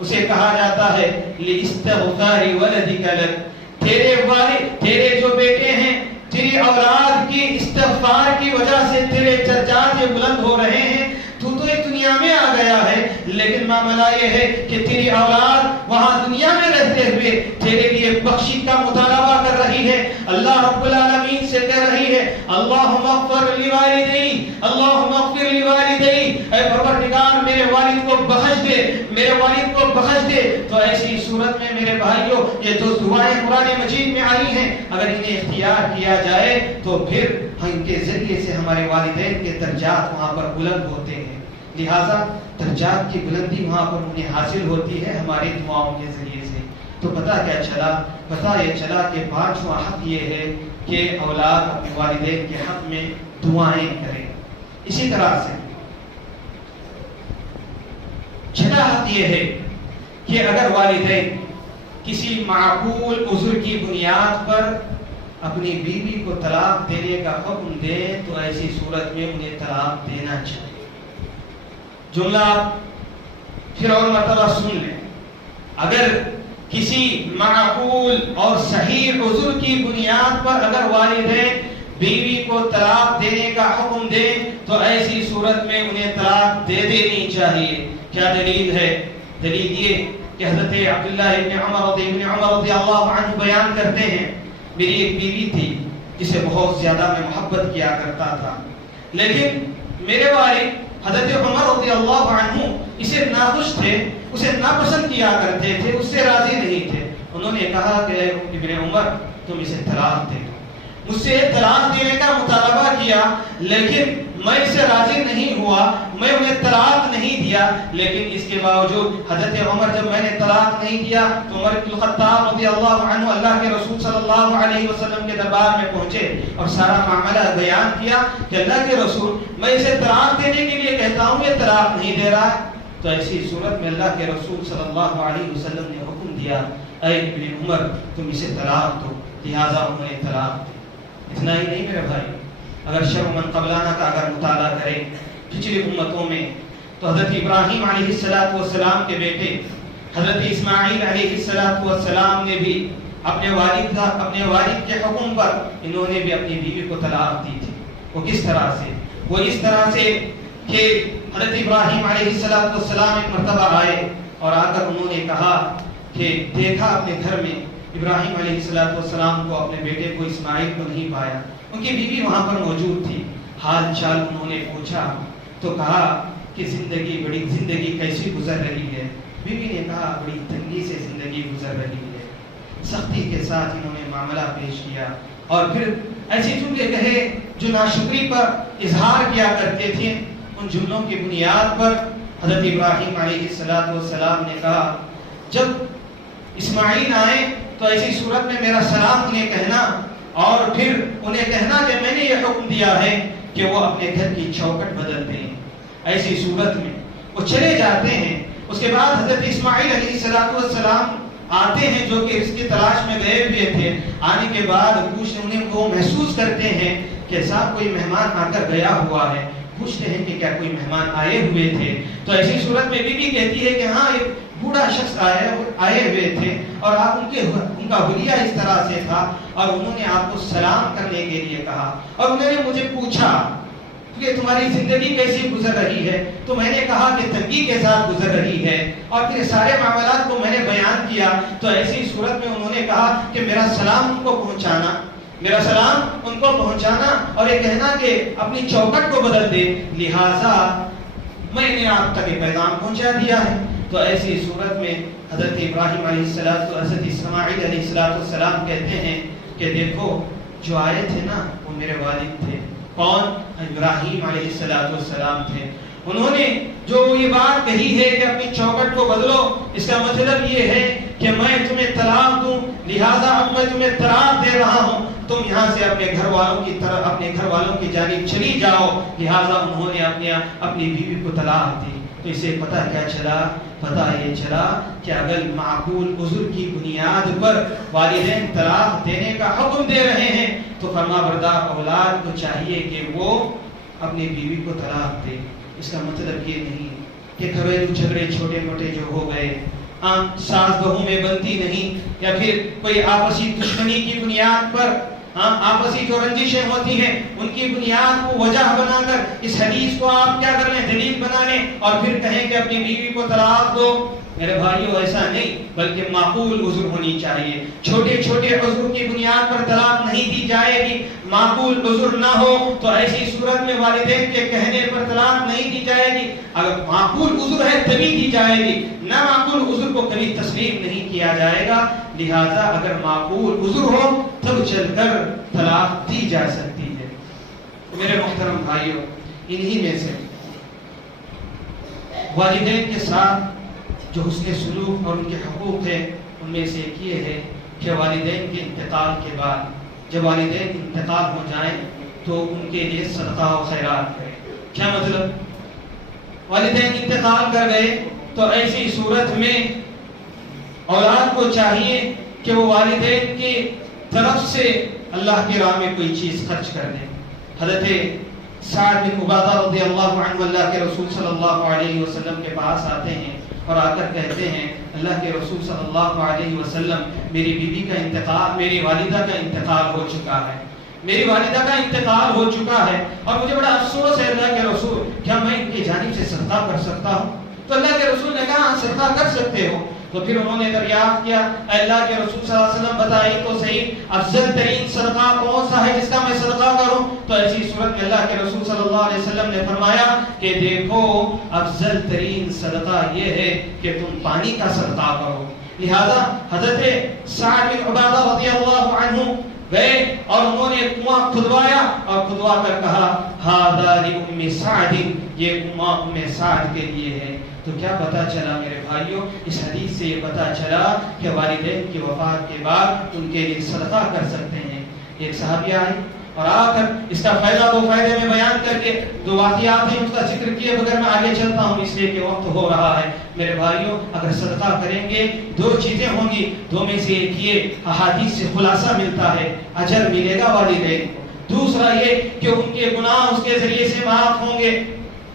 اسے کہا جاتا ہے لاستغفار ولدک لک، تیرے والد، تیرے جو بیٹے ہیں، تیری اولاد کی استغفار کی وجہ سے تیرے درجات یہ بلند ہو رہے ہیں. تو ایک دنیا میں آ گیا ہے، لیکن معاملہ یہ ہے کہ تیری اولاد وہاں دنیا میں رہتے ہوئے تیرے لیے بخشش کا مطالبہ کر رہی ہے. اللہ رب العالمین سے کہہ رہی ہے اللہم اغفر لوالدی، اللہم اغفر لوالدی، اے پروردگار میرے والد کو بخش دے، میرے والد کو بخش دے. تو ایسی صورت میں میرے بھائیوں یہ دو دعائیں قرآن مجید میں آئی ہیں، اگر انہیں اختیار کیا جائے تو پھر ان کے ذریعے سے ہمارے والدین کے درجات وہاں پر بلند ہوتے ہیں. لہٰذا درجات کی بلندی وہاں پر انہیں حاصل ہوتی ہے ہماری دعاؤں کے ذریعے سے. تو پتہ کیا چلا؟ پتہ یہ چلا کہ پانچواں حق یہ ہے کہ اولاد اپنے والدین کے حق میں دعائیں کریں. اسی طرح سے چھٹا حق یہ ہے کہ اگر والدین کسی معقول عذر کی بنیاد پر اپنی بیوی کو طلاق دینے کا حکم دیں تو ایسی صورت میں انہیں طلاق دینا چاہیے. جملہ پھر اور مرتبہ سن لیں. اگر کسی معقول اور صحیح عذر کی بنیاد پر اگر والدین بیوی کو طلاق دینے کا حکم دیں تو ایسی صورت میں انہیں طلاق دے دینی چاہیے. کیا دلیل ہے؟ دلیل یہ کہ حضرت عبداللہ ابن عمر رضی اللہ عنہ بیان کرتے ہیں میری ایک بیوی تھی جسے بہت زیادہ میں محبت کیا کرتا تھا، لیکن میرے والد حضرت عمر رضی اللہ عنہ اسے ناخوش تھے، اسے ناپسند کیا کرتے تھے، اس سے راضی نہیں تھے. انہوں نے کہا کہ ابن عمر تم اسے طلاق دے دو. مجھ سے طلاق دینے کا مطالبہ کیا لیکن میں اسے راضی نہیں ہوا, میں انہیں طلاق نہیں دیا. لیکن اس کے باوجود حضرت عمر جب میں نے طلاق نہیں دیا تو عمر بن الخطاب رضی اللہ عنہ اللہ کے رسول صلی اللہ علیہ وسلم کے دربار میں پہنچے اور سارا معاملہ بیان کیا کہ اللہ کے رسول میں اسے طلاق دینے کے لیے کہتا ہوں یہ طلاق نہیں دے رہا ہے. تو ایسی صورت میں اللہ کے رسول صلی اللہ علیہ وسلم نے حکم دیا اے ابن عمر تم اسے طلاق دو, لہٰذا انہوں نے طلاق دی. اتنا ہی نہیں میرے بھائی, اگر شرع من قبلانہ کا اگر مطالعہ کریں پچھلی امتوں میں تو حضرت ابراہیم علیہ السلام کے بیٹے حضرت اسماعیل علیہ السلام نے بھی اپنے والد کے حکم پر انہوں نے بھی اپنی بیوی کو طلاق دی تھی. وہ کس طرح سے؟ وہ اس طرح سے کہ حضرت ابراہیم علیہ السلام ایک مرتبہ آئے اور آ کر انہوں نے کہا کہ دیکھا اپنے گھر میں ابراہیم علیہ السلام کو, اپنے بیٹے کو اسماعیل کو نہیں پایا. ان کی بیوی وہاں پر موجود تھی. حال چال انہوں نے پوچھا تو کہا کہ زندگی کیسی گزر رہی ہے. بیوی نے کہا بڑی تنگی سے زندگی گزر رہی ہے. سختی کے ساتھ انہوں نے معاملہ پیش کیا اور پھر ایسی جملے کہے جو ناشکری پر اظہار کیا کرتے تھے. ان جملوں کی بنیاد پر حضرت ابراہیم علیہ السلام نے کہا جب اسماعیل آئے تو ایسی صورت میں میرا سلام انہیں کہنا اور پھر انہیں کہنا کہ میں نے یہ حکم دیا ہے کہ وہ اپنے گھر کی چوکٹ بدل دیں. ایسی صورت میں وہ چلے جاتے ہیں. اس کے بعد حضرت اسماعیل علیہ السلام آتے ہیں جو کہ اس کی تلاش میں گئے ہوئے تھے. آنے کے بعد انہیں وہ محسوس کرتے ہیں کہ صاحب کوئی مہمان آ کر گیا ہوا ہے. پوچھتے ہیں کہ کیا کوئی مہمان آئے ہوئے تھے؟ تو ایسی صورت میں بیوی کہتی ہے کہ ہاں ایک بوڑھا شخص آئے ہوئے تھے اور آپ ان کا حلیہ اس طرح سے تھا اور انہوں نے آپ کو سلام کرنے کے لیے کہا اور انہوں نے مجھے پوچھا کہ تمہاری زندگی کیسی گزر رہی ہے. تو میں نے کہا کہ تنگی کے ساتھ گزر رہی ہے اور پھر سارے معاملات کو میں نے بیان کیا. تو ایسی صورت میں انہوں نے کہا کہ میرا سلام ان کو پہنچانا اور یہ کہنا کہ اپنی چوکٹ کو بدل دے, لہٰذا میں نے آپ تک یہ پیغام پہنچا دیا ہے. تو ایسی صورت میں حضرت ابراہیم حضرت اسماعیل علیہ السلام کہتے ہیں کہ دیکھو جو آئے تھے نا وہ میرے والد تھے. کون؟ ابراہیم علیہ السلام تھے. انہوں نے جو یہ بات کہی ہے کہ اپنی چوکٹ کو بدلو, اس کا مطلب یہ ہے کہ میں تمہیں طلاق دوں, لہٰذا اب میں تمہیں طلاق دے رہا ہوں, تم یہاں سے اپنے گھر والوں کی جانب چلی جاؤ. لہٰذا انہوں نے اپنی بیوی کو طلاق دی. تو اسے پتہ کیا چلا؟ پتہ یہ چلا کہ اگر معقول عذر کی بنیاد پر والدین طلاق دینے کا حکم دے رہے ہیں تو فرما بردار اولاد کو چاہیے کہ وہ اپنی بیوی کو طلاق دے. اس کا مطلب یہ نہیں کہ گھریلو جھگڑے چھوٹے موٹے جو ہو گئے ساس بہو میں بنتی نہیں یا پھر کوئی آپسی دشمنی کی بنیاد پر آپسی جو رنجشیں ہوتی ہیں ان کی بنیاد کو وجہ بنا کر اس حدیث کو آپ کیا کر لیں دلیل بنا لیں اور پھر کہیں کہ اپنی بیوی کو طلاق دو. میرے بھائیو ایسا نہیں, بلکہ معقول عذر ہونی چاہیے. چھوٹے چھوٹے عذر کی بنیاد پر طلاق نہیں دی جائے گی. معقول عذر نہ ہو تو ایسی صورت میں والدین کے کہنے پر طلاق نہیں دی جائے گی. اگر معقول عذر ہے تبھی دی جائے گی, نہ معقول عذر کو کبھی تسلیم نہیں کیا جائے گا. لہذا اگر معقول عذر ہو تب چل کر طلاق دی جا سکتی ہے. میرے محترم بھائیو, انہی میں سے والدین کے ساتھ جو حسن سلوک اور ان کے حقوق ہیں ان میں سے ایک یہ ہے کہ والدین کے انتقال کے بعد جب والدین انتقال ہو جائیں تو ان کے لیے صدقہ و خیرات کریں. کیا مطلب؟ والدین انتقال کر گئے تو ایسی صورت میں اولاد کو چاہیے کہ وہ والدین کی طرف سے اللہ کی راہ میں کوئی چیز خرچ کر دیں. حضرت سعد بن عبادہ رضی اللہ عنہ اللہ کے رسول صلی اللہ علیہ وسلم کے پاس آتے ہیں اور آ کر کہتے ہیں اللہ کے رسول صلی اللہ علیہ وسلم میری بیوی کا انتقال, میری والدہ کا انتقال ہو چکا ہے, میری والدہ کا انتقال ہو چکا ہے اور مجھے بڑا افسوس ہے اللہ کے رسول, کیا میں ان کی جانب سے صدقہ کر سکتا ہوں؟ تو اللہ کے رسول نے کہا صدقہ کر سکتے ہو. تو پھر انہوں نے دریافت کیا اے اللہ کے رسول صلی اللہ علیہ وسلم بتائیے تو صحیح افضل ترین صدقہ کون سا ہے جس کا میں صدقہ کروں؟ تو ایسی صورت میں اللہ کے رسول صلی اللہ علیہ وسلم نے فرمایا کہ دیکھو افضل ترین صدقہ یہ ہے کہ تم پانی کا صدقہ کرو. لہذا حضرت سعد بن عبادہ رضی اللہ عنہ گئے اور انہوں نے کنواں کھدوایا اور کھدوا کر کہا ھذا لأم سعد، یہ کنواں ام سعد کے لیے ہے۔ تو کیا پتا چلا میرے بھائیوں، اس حدیث سے یہ پتا چلا کہ والدین کی وفات کے بعد ان کے لیے صدقہ کر سکتے ہیں۔ ایک صحابی آئے اور آ کر اس کا فائدہ دو فائدے میں بیان کر کے دو واقعات ہیں اس کا ذکر کیے بغیر میں آگے چلتا ہوں، اس لیے کہ وقت ہو رہا ہے۔ میرے بھائیوں، اگر صدقہ کریں گے دو چیزیں ہوں گی، دو میں سے ایک یہ احادیث سے خلاصہ ملتا ہے، اجر ملے گا والدین کو۔ دوسرا یہ کہ ان کے گناہ اس کے ذریعے سے معاف ہوں گے،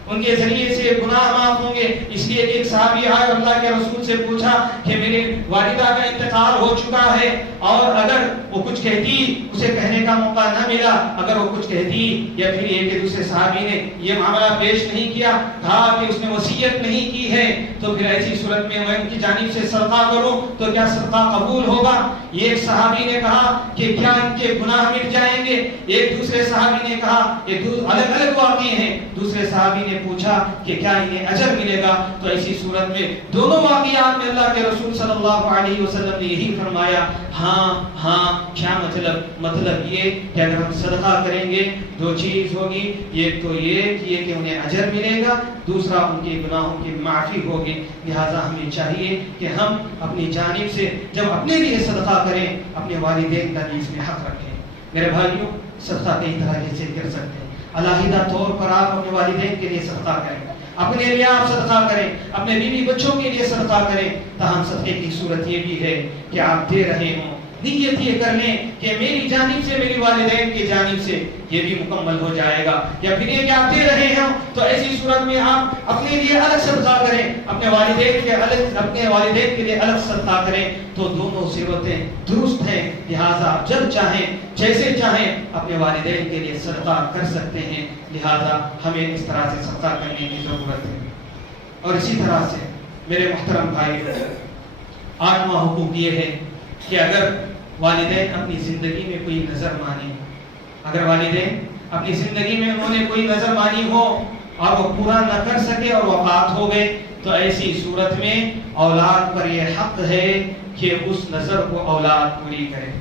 ان کے ذریعے سے گناہ معاف ہوں گے۔ اس لیے ایک صحابی آئے اور اللہ کے رسول سے پوچھا کہ میری والدہ کا انتقال ہو چکا ہے، اور اگر وہ کچھ کہتی اسے کہنے کا موقع نہ ملا، اگر وہ کچھ کہتی یا پھر یہ کہ دوسرے صحابی نے یہ معاملہ پیش نہیں کیا، کہا کہ اس نے وصیت نہیں کی ہے، تو پھر ایسی صورت میں میں ان کی جانب سے صدقہ کروں تو کیا صدقہ قبول ہوگا؟ یہ ایک صحابی نے کہا کہ کیا ان کے گناہ مٹ جائیں گے؟ ایک دوسرے صحابی نے کہا، یہ الگ الگ واقعے ہیں، دوسرے صحابی نے پوچھا کہ کیا انہیں اجر ملے گا؟ تو ایسی صورت میں دونوں واقعات میں اللہ کے رسول صلی اللہ علیہ وسلم نے یہی فرمایا، ہاں ہاں۔ کیا مطلب یہ کہ اگر ہم صدقہ کریں گے دو چیز ہوگی، ایک تو یہ کہ انہیں اجر ملے گا، دوسرا ان کے گناہوں کی معافی ہوگی۔ لہذا ہمیں چاہیے کہ ہم اپنی جانب سے جب اپنے لیے صدقہ کریں اپنے والدین کا بھی اس میں حق رکھیں۔ میرے بھائیوں، صدقہ کئی طرح سے کر سکتے ہیں۔ علیحدہ طور پر آپ اپنے والدین کے لیے صدقہ کریں، اپنے لیے آپ صدقہ کریں، اپنے بیوی بچوں کے لیے صدقہ کریں۔ تاہم صدقے کی صورت یہ بھی ہے کہ آپ دے رہے ہوں، نیت یہ کر لیں کہ میری جانب سے میری والدین کی جانب سے یہ بھی مکمل ہو جائے گا، یا پھر یہ کہ آپ دے رہے ہیں تو ایسی صورت میں آپ اپنے لیے الگ صدقہ کریں، اپنے والدین کے لیے الگ صدقہ کریں، تو دونوں صورتیں درست ہیں۔ لہذا جب چاہیں جیسے چاہیں اپنے والدین کے لیے صدقہ کر سکتے ہیں۔ لہذا ہمیں اس طرح سے صدقہ کرنے کی ضرورت ہے۔ اور اسی طرح سے میرے محترم بھائی، 8واں حقوق یہ ہے کہ اگر والدین اپنی زندگی میں کوئی نظر مانی، اگر والدین اپنی زندگی میں انہوں نے کوئی نظر مانی ہو اور وہ پورا نہ کر سکے اور وفات ہو گئے، تو ایسی صورت میں اولاد پر یہ حق ہے کہ اس نظر کو اولاد پوری کرے۔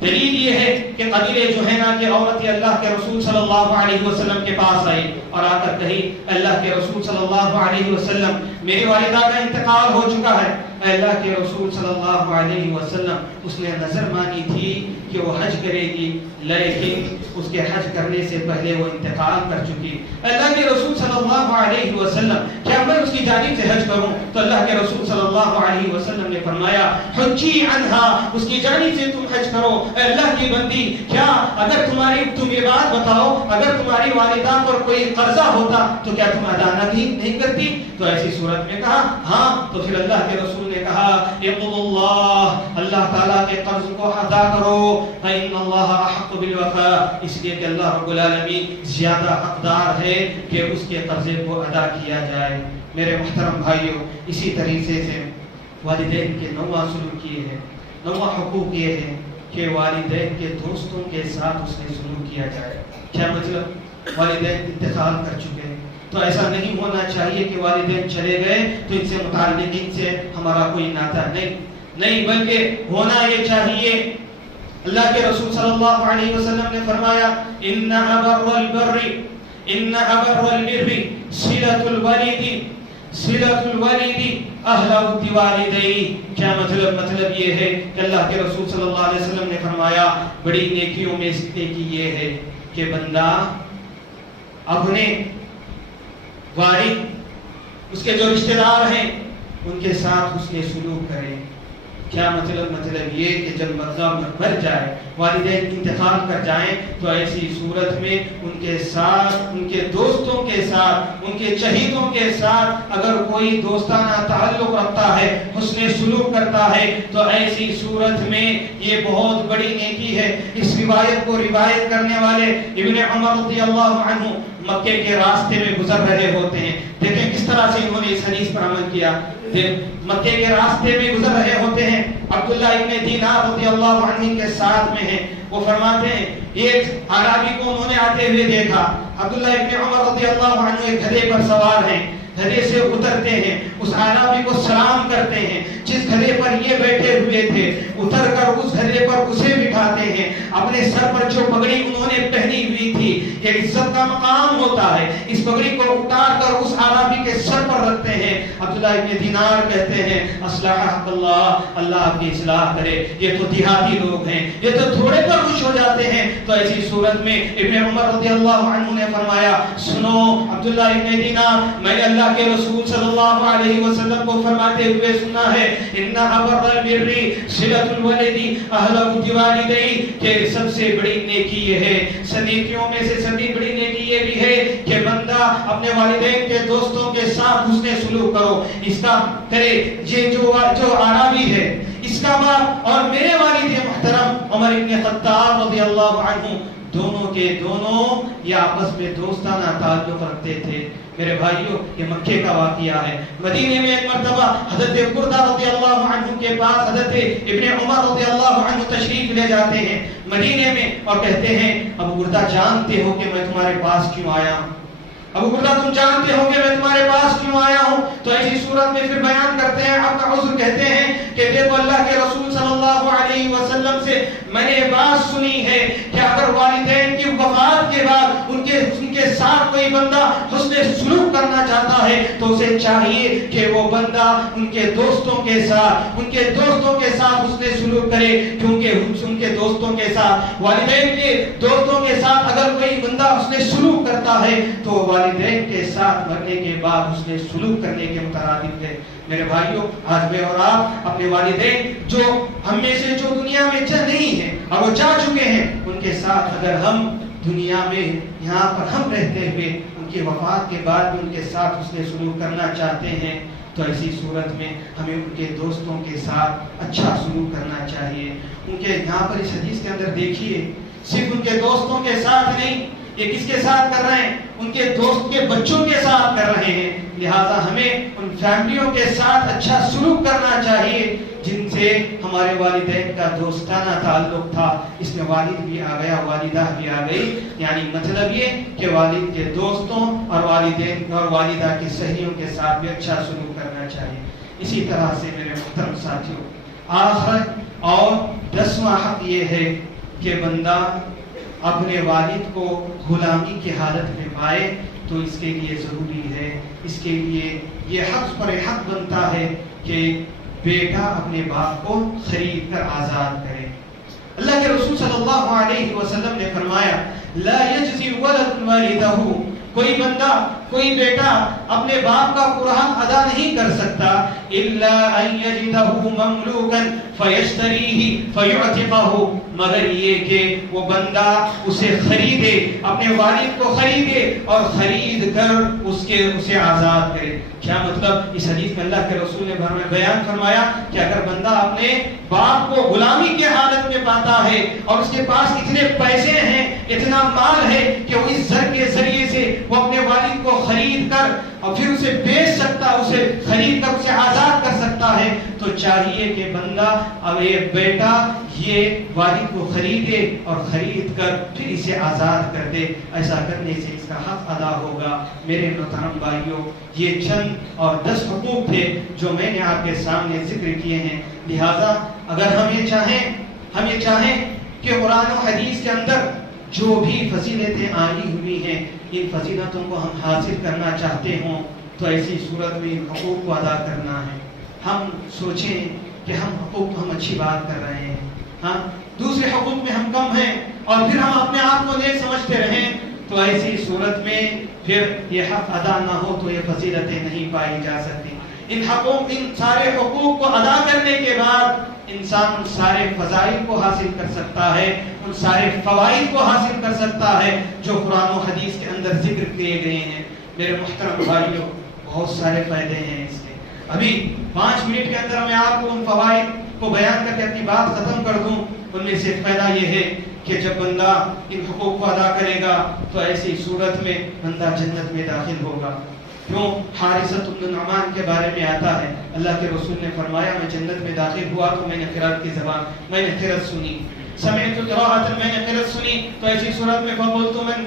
دلیل یہ ہے کہ قبیلہ جوہینہ کی عورت اللہ کے رسول صلی اللہ علیہ وسلم کے پاس آئی اور آ کر کہی، اللہ کے رسول صلی اللہ علیہ وسلم، میری والدہ کا انتقال ہو چکا ہے۔ اللہ کے رسول صلی اللہ علیہ وسلم، اس نے نظر مانی تھی کہ وہ حج کرے گی، لیکن اس کے حج کرنے سے پہلے وہ انتقال کر چکی۔ اللہ کے رسول صلی اللہ علیہ وسلم، کیا میں اس کی جانب سے حج کروں؟ تو اللہ کے رسول صلی اللہ علیہ وسلم نے فرمایا، حجی عنہا، اس کی جانب سے تم حج کرو۔ اے اللہ کی بندی، کیا اگر تم یہ بات بتاؤ، اگر تمہاری والدہ پر کوئی قرضہ ہوتا تو کیا تم ادا نہیں کرتی؟ تو ایسی صورت میں کہا ہاں۔ تو پھر اللہ کے رسول نے کہا، اقضوا اللہ، اللہ تعالیٰ کے قرض کو ادا کرو، فإن اللہ احق بالوفاء، اس لیے کہ اللہ رب العالمین زیادہ حقدار ہے کہ اس کے قرضے کو ادا کیا جائے۔ میرے محترم بھائیوں، اسی طریقے سے والدین کے 9واں سلوک یہ ہے، 9واں حقوق یہ ہے کہ والدین کے دوستوں کے ساتھ اس نے سلوک کیا جائے۔ کیا مطلب؟ والدین انتقال کر چکے ہیں تو ایسا نہیں ہونا چاہیے کہ والدین چلے گئے تو ان سے متعلق ان سے ہمارا کوئی ناطہ نہیں، بلکہ ہونا یہ چاہیے۔ اللہ کے رسول صلی اللہ علیہ وسلم نے فرمایا، ان ابر البر صلۃ الوالد اہل والدی۔ کیا مطلب یہ ہے کہ اللہ کے رسول صلی اللہ علیہ وسلم نے فرمایا، بڑی نیکیوں میں سے نیکی یہ ہے کہ بندہ اپنے والد، اس کے جو رشتہ دار ہیں ان کے ساتھ اس کے سلوک کرے۔ کیا مطلب یہ کہ جب مر جائے، والدین انتقال کر جائیں، تو ایسی صورت میں ان کے ساتھ، ان کے دوستوں کے ساتھ، ان کے شہیدوں کے ساتھ اگر کوئی دوستانہ تعلق رکھتا ہے، حسن سلوک کرتا ہے، تو ایسی صورت میں یہ بہت بڑی نیکی ہے۔ اس روایت کو روایت کرنے والے ابن عمر رضی اللہ عنہ مکے کے راستے میں گزر رہے ہوتے ہیں۔ دیکھیں کس طرح سے انہوں نے اس حدیث پر عمل کیا۔ مکے کے راستے میں گزر رہے ہوتے ہیں، عبداللہ ابن دینار رضی اللہ عنہ کے ساتھ میں ہیں۔ وہ فرماتے ہیں ایک اعرابی کو انہوں نے آتے ہوئے دیکھا۔ عبداللہ ابن عمر رضی اللہ عنہ ایک گدھے پر سوار ہیں، گدھے سے اترتے ہیں، اس اعرابی کو سلام کرتے ہیں، جس گدھے پر یہ بیٹھے ہوئے تھے اتر کر اس گدھے پر اسے بٹھاتے ہیں، اپنے سر پر جو پگڑی انہوں نے پہنی ہوئی تھی، یہ عزت کا مقام ہوتا ہے، اس پگڑی کو اتار کر اس اعرابی کے سر پر رکھتے ہیں۔ عبداللہ ابن دینار کہتے ہیں اصلحک اللہ، اللہ آپ کی اصلاح کرے، یہ تو دیہاتی لوگ ہیں، یہ تو تھوڑے پر خوش ہو جاتے ہیں۔ تو ایسی صورت میں ابن عمر رضی اللہ عنہ نے فرمایا سنو عبداللہ ابن دینار، میں نے اللہ کے رسول صلی اللہ علیہ وسلم کو فرماتے ہوئے سنا ہے ان ابر البر صلۃ الولد اهل بوالدیہ، کہ سب سے بڑی نیکی یہ ہے، نیکیوں میں سے سب سے بڑی نیکی یہ بھی ہے کہ بندہ اپنے والدین کے دوستوں کے ساتھ حسن سلوک کرو، اس کا کرے۔ یہ جو اعرابی ہے اس کا باپ اور میرے والد محترم عمر بن خطاب رضی اللہ عنہ دونوں کے دونوں یہ آپس میں دوستانہ تعلق رکھتے تھے۔ میرے بھائیوں یہ مکے کا واقعہ ہے۔ مدینے میں ایک مرتبہ حضرت بردہ رضی اللہ عنہ کے پاس حضرت ابن عمر رضی اللہ عنہ تشریف لے جاتے ہیں مدینے میں اور کہتے ہیں ابو بردہ جانتے ہو کہ میں تمہارے پاس کیوں آیا ہوں؟ ابو بردہ تم جانتے ہو کہ میں تمہارے پاس کیوں آیا ہوں؟ تو ایسی صورت میں پھر بیان کرتے ہیں اپنا عذر، کہتے ہیں کہ دیکھو اللہ کے رسول صلی اللہ علیہ وسلم سے میں نے یہ بات سنی ہے کہ اگر والدین کی وفات کے بعد ان کے ساتھ کوئی بندہ حسن سلوک کرنا چاہتا ہے تو اسے چاہیے کہ وہ بندہ ان کے دوستوں کے ساتھ حسن سلوک کرے، کیونکہ ان کے دوستوں کے ساتھ، والدین کے دوستوں کے ساتھ اگر کوئی بندہ حسن سلوک کرتا ہے تو والدین کے ساتھ مرنے کے بعد حسن سلوک کرنے کے مترادف ہے۔ میرے بھائیوں آج میں اور آپ اپنے والدین جو ہم میں سے جو دنیا میں نہیں ہیں اور وہ جا چکے ہیں ان کے ساتھ اگر ہم دنیا میں یہاں پر ہم رہتے ہوئے ان کی وفات کے بعد بھی ان کے ساتھ حسن سلوک کرنا چاہتے ہیں تو ایسی صورت میں ہمیں ان کے دوستوں کے ساتھ اچھا سلوک کرنا چاہیے۔ ان کے یہاں پر اس حدیث کے اندر دیکھیے صرف ان کے دوستوں کے ساتھ نہیں، یہ کس کے ساتھ کر رہے ہیں؟ ان کے دوست کے بچوں کے ساتھ کر رہے ہیں، لہٰذا ہمیں ان فیملیوں کے ساتھ اچھا سلوک کرنا چاہیے جن سے ہمارے والدین کا دوستانہ تعلق تھا۔ اس میں والد بھی آ گیا، والدہ بھی آ گئی، یعنی مطلب یہ کہ والد کے دوستوں اور والدین اور والدہ کی سہیلیوں کے ساتھ بھی اچھا سلوک کرنا چاہیے۔ اسی طرح سے میرے محترم ساتھیوں آخر اور 10واں حق یہ ہے کہ بندہ اپنے والد کو غلامی کی حالت میں پائے تو اس کے لیے ضروری ہے، اس کے لیے یہ حق پر حق بنتا ہے کہ بیٹا اپنے باپ کو خرید کر آزاد کرے۔ اللہ کے رسول صلی اللہ علیہ وسلم نے فرمایا لا یجزی ولد والدہ، کوئی بندہ کوئی بیٹا اپنے باپ کا قرآن ادا نہیں کر سکتا الا ان یجدہ مملوکا فیشتریہ فیعتقہ، مگر یہ کہ وہ بندہ اسے خریدے، اپنے والد کو خریدے اور خرید کر اسے آزاد کرے۔ کیا مطلب؟ اس حدیث میں اللہ کے رسول نے بیان فرمایا کہ اگر بندہ اپنے باپ کو غلامی کی حالت میں پاتا ہے اور اس کے پاس اتنے پیسے ہیں، اتنا مال ہے کہ وہ اس زر کے ذریعے سے وہ اپنے والد کو خرید کر اور پھر اسے بیچ سکتا، اسے خرید کر اسے آزاد کر سکتا ہے، تو چاہیے کہ بندہ اب یہ بیٹا یہ والد کو خریدے اور خرید کر پھر اسے آزاد کر دے۔ ایسا کرنے سے اس کا حق ادا ہوگا۔ میرے محترم بھائیوں یہ چند اور 10 حقوق تھے جو میں نے آپ کے سامنے ذکر کیے ہیں، لہذا اگر ہم یہ چاہیں کہ قرآن و حدیث کے اندر جو بھی فضیلتیں آئی ہوئی ہیں ان فضیلتوں کو ہم حاصل کرنا چاہتے ہوں تو ایسی صورت میں ان حقوق کو ادا کرنا ہے۔ ہم سوچیں کہ ہم حقوق ہم اچھی بات کر رہے ہیں، ہاں دوسرے حقوق میں ہم کم ہیں اور پھر ہم اپنے آپ کو نیک سمجھتے رہیں تو ایسی صورت میں پھر یہ حق ادا نہ ہو تو یہ فضیلتیں نہیں پائی جا سکتی۔ ان سارے حقوق کو ادا کرنے کے بعد انسان ان سارے فضائل کو حاصل کر سکتا ہے، ان سارے فوائد کو حاصل کر سکتا ہے جو قرآن و حدیث کے اندر ذکر کیے گئے ہیں۔ میرے محترم بھائیوں بہت سارے فائدے ہیں اس کے، ابھی 5 منٹ کے اندر میں آپ کو ان فوائد کو بیان کر کے اپنی بات ختم کر دوں۔ ان میں سے فائدہ یہ ہے کہ جب بندہ ان حقوق کو ادا کرے گا تو ایسی صورت میں بندہ جنت میں داخل ہوگا۔ کیوں؟ حارثہ بن نعمان کے بارے میں آتا ہے اللہ کے رسول نے فرمایا میں جنت میں داخل ہوا تو میں نے قرات کی زبان میں نے قرات سنی، سمعت قراءۃ میں نے قرات سنی، تو ایسی صورت میں فقلت من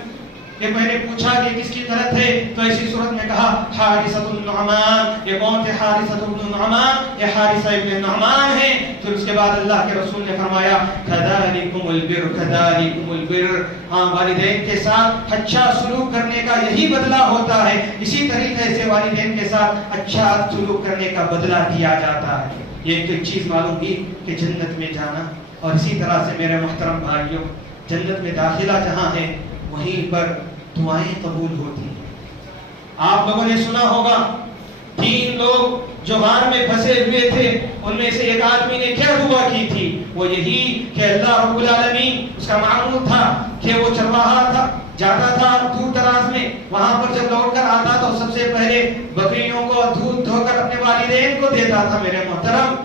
کہ میں نے پوچھا کہ کس کی طرح تھے تو ایسی صورت میں کہا حارثۃ بن نعمان. یہ کون تھے؟ حارثۃ بن نعمان، یہ حارثہ ابن نعمان ہیں. پھر اس کے بعد اللہ کے رسول نے فرمایا کذالکم البر، کذالکم البر. ہاں، والدین کے ساتھ اچھا سلوک کرنے کا یہی بدلہ ہوتا ہے. اسی طریقے سے والدین کے ساتھ اچھا سلوک کرنے کا بدلہ دیا جاتا ہے. یہ ایک چیز معلوم ہوئی کہ جنت میں جانا، اور اسی طرح سے میرے محترم بھائیوں، جنت میں داخلہ جہاں ہے وہیں پر دعائیں قبول ہوتی ہیں. آپ لوگوں نے سنا ہوگا 3 لوگ جو غار میں پھنسے ہوئے تھے، ان میں سے ایک آدمی نے کیا دعا کی تھی؟ وہ یہی کہ اللہ رب العالمین، اس کا معمول تھا کہ وہ چرواہا تھا، جاتا تھا دور دراز میں، وہاں پر جب لوٹ کر آتا تو سب سے پہلے بکریوں کو دودھ دھو کر اپنے والدین کو دیتا تھا. میرے محترم،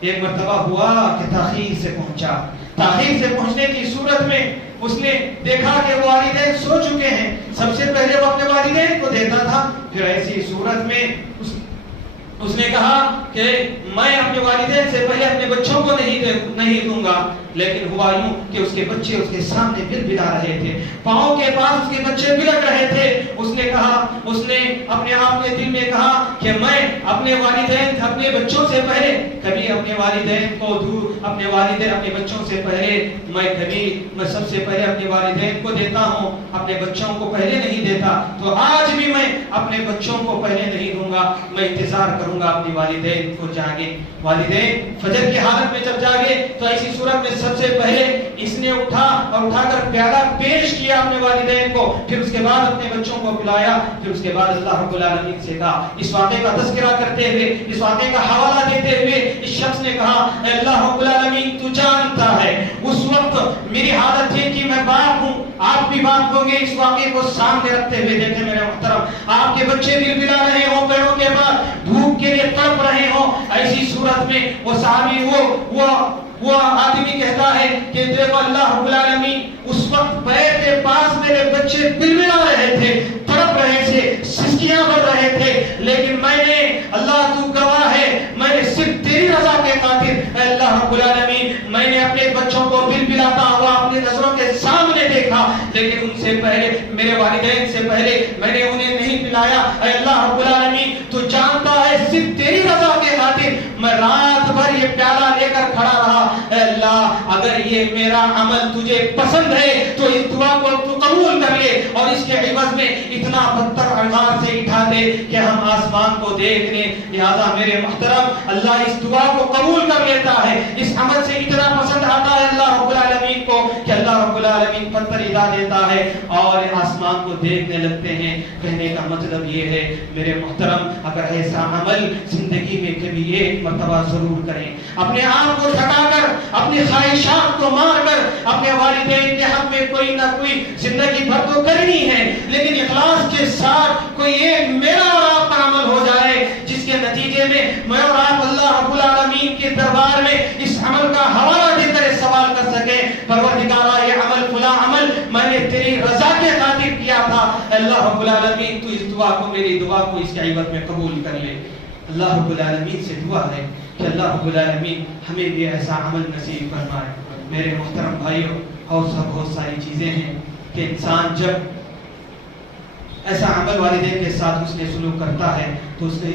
ایک مرتبہ ہوا کہ تاخیر سے پہنچا. تاخیر سے پہنچنے کی صورت میں اس نے دیکھا کہ والدین سو چکے ہیں. سب سے پہلے وہ اپنے والدین کو دیتا تھا. پھر ایسی صورت میں اس نے کہا کہ میں اپنے والدین سے پہلے اپنے بچوں کو نہیں دوں گا. لیکن ہوا یوں کہ اس کے بچے اس کے سامنے بلا رہے تھے، پاؤں کے پاس اس کے بچے بلک رہے تھے. اس نے اپنے آپ کے دل میں کہا کہ میں اپنے والدین، اپنے بچوں سے پہلے کبھی اپنے والدین کو اپنے بچوں سے پہلے میں سب سے پہلے اپنے والدین کو دیتا ہوں، اپنے بچوں کو پہلے نہیں دیتا. تو آج بھی میں اپنے بچوں کو پہلے نہیں دوں گا. میں انتظار کروں گا اپنے والدین کو جاگے. والدین فجر کی حالت میں جب جاگے تو ایسی صورت میں سب سے پہلے اس نے اٹھا کر پیالہ پیش کیا اپنے والدین کو. پھر اس کے بعد اپنے بچوں کو پلایا. پھر اس کے بعد اللہ رب العالمین سے کہا، اس واقعے کا تذکرہ کرتے ہوئے، اس واقعے کا حوالہ دیتے ہوئے اس شخص نے کہا، اے اللہ رب العالمین تو جانتا ہے اس وقت میری حالت تھی کہ میں باپ ہوں. آپ بھی باپ ہوں گے. اس واقعے کو سامنے رکھتے ہوئے دیکھیں میرے محترم، آپ کے بچے بلا رہے ہوں، پیروں کے بعد دھوپ کے لیے تڑپ رہے ہوں. ایسی صورت میں وہ صحابی وہ آدمی کہتا ہے کہ دیکھو اللہ رب العالمین، اس وقت پیر کے پاس میرے بچے بلبلا رہے تھے، تڑپ رہے تھے، سسکیاں بھر رہے تھے، لیکن میں نے، اللہ تو گواہ ہے، میں نے صرف تیری رضا کے خاطر اے اللہ رب العالمین میں نے اپنے بچوں کو بلبلاتا ہوا اپنی نظروں کے سامنے دیکھا. لیکن ان سے پہلے، میرے والدین سے پہلے میں نے انہیں نہیں پلایا. اے اللہ رب العالمین تو جانتا ہے صرف تیری رضا کے خاطر میں رات بھر یہ پیالہ لے کر کھڑا رہا. اے اللہ، اگر یہ میرا عمل تجھے پسند ہے تو اس دعا کو تو قبول کر لے، اور اس کے عوض میں اتنا بدتر عذاب سے اٹھا دے کہ ہم آسمان کو دیکھ لیں. لہذا میرے محترم، اللہ اس دعا کو قبول کر لیتا ہے. اس عمل سے اتنا پسند آتا ہے اللہ رب العالمین کو کہ اللہ رب العالمین پتھر ادا دیتا ہے اور آسمان کو دیکھنے لگتے ہیں. کہنے کا مطلب یہ ہے میرے محترم، اگر ایسا عمل زندگی میں کبھی ایک مرتبہ ضرور کریں. اپنے آپ کو تھکا کر، اپنی خواہشات کو مار کر اپنے والدین کے حق میں کوئی نہ کوئی زندگی بھر تو کرنی ہے، لیکن اخلاص کے ساتھ کوئی ایک میرا اور آپ کا عمل ہو جائے جس کے نتیجے میں میں اور آپ اللہ رب العالمین کے دربار میں اس عمل کا حوالہ دے کر سوال کر سکیں، پروردگارا یہ عمل فلاں عمل میں نے تیری رضا کے خاطر کیا تھا. اللہ رب العالمین تو اس دعا کو، میری دعا کو اس کے عوض میں قبول کر لے. اللہ رب العالمین سے دعا ہے کہ اللہ رب العالمین ہمیں بھی ایسا عمل نصیب فرمائے. میرے محترم بھائیوں، اور بہت ساری چیزیں ہیں کہ انسان جب ایسا عمل والدین کے ساتھ اس نے سلوک کرتا ہے تو اس سے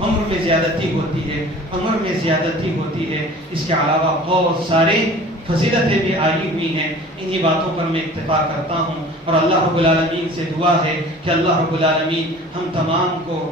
عمر میں زیادتی ہوتی ہے، عمر میں زیادتی ہوتی ہے. اس کے علاوہ بہت سارے فضیلتیں بھی آئی ہوئی ہیں. انہی باتوں پر میں اتفاق کرتا ہوں، اور اللہ رب العالمین سے دعا ہے کہ اللہ رب العالمین ہم تمام کو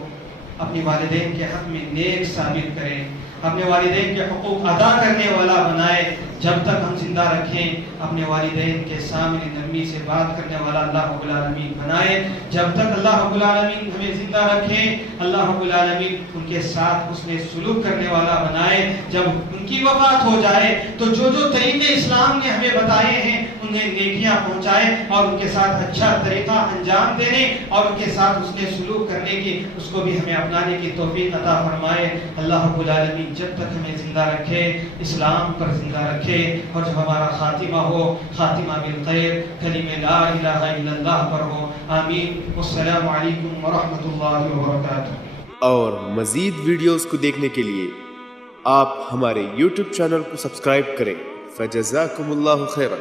اپنے والدین کے حق میں نیک ثابت کریں، اپنے والدین کے حقوق ادا کرنے والا بنائے. جب تک ہم زندہ رکھیں اپنے والدین کے سامنے نرمی سے بات کرنے والا اللہ رب العالمین بنائے. جب تک اللہ رب العالمین ہمیں زندہ رکھیں اللہ رب العالمین ان کے ساتھ حسن سلوک کرنے والا بنائے. جب ان کی وفات ہو جائے تو جو طریقے اسلام نے ہمیں بتائے ہیں انہیں نیکیاں پہنچائے اور ان کے ساتھ اچھا طریقہ انجام دینے اور ان کے ساتھ حسن سلوک کرنے کی، اس کو بھی ہمیں اپنانے کی توفیق عطا فرمائے. اللہ رب العالمین جب تک ہمیں زندہ رکھے، اسلام پر زندہ رکھے، اور جب ہمارا خاتمہ ہو خاتمہ بالخیر، کلمہ لا الہ الا اللہ پر ہو. آمین. والسلام علیکم ورحمۃ اللہ وبرکاتہ. اور مزید ویڈیوز کو دیکھنے کے لیے آپ ہمارے YouTube چینل کو سبسکرائب کریں. فجزاکم اللہ خیرا.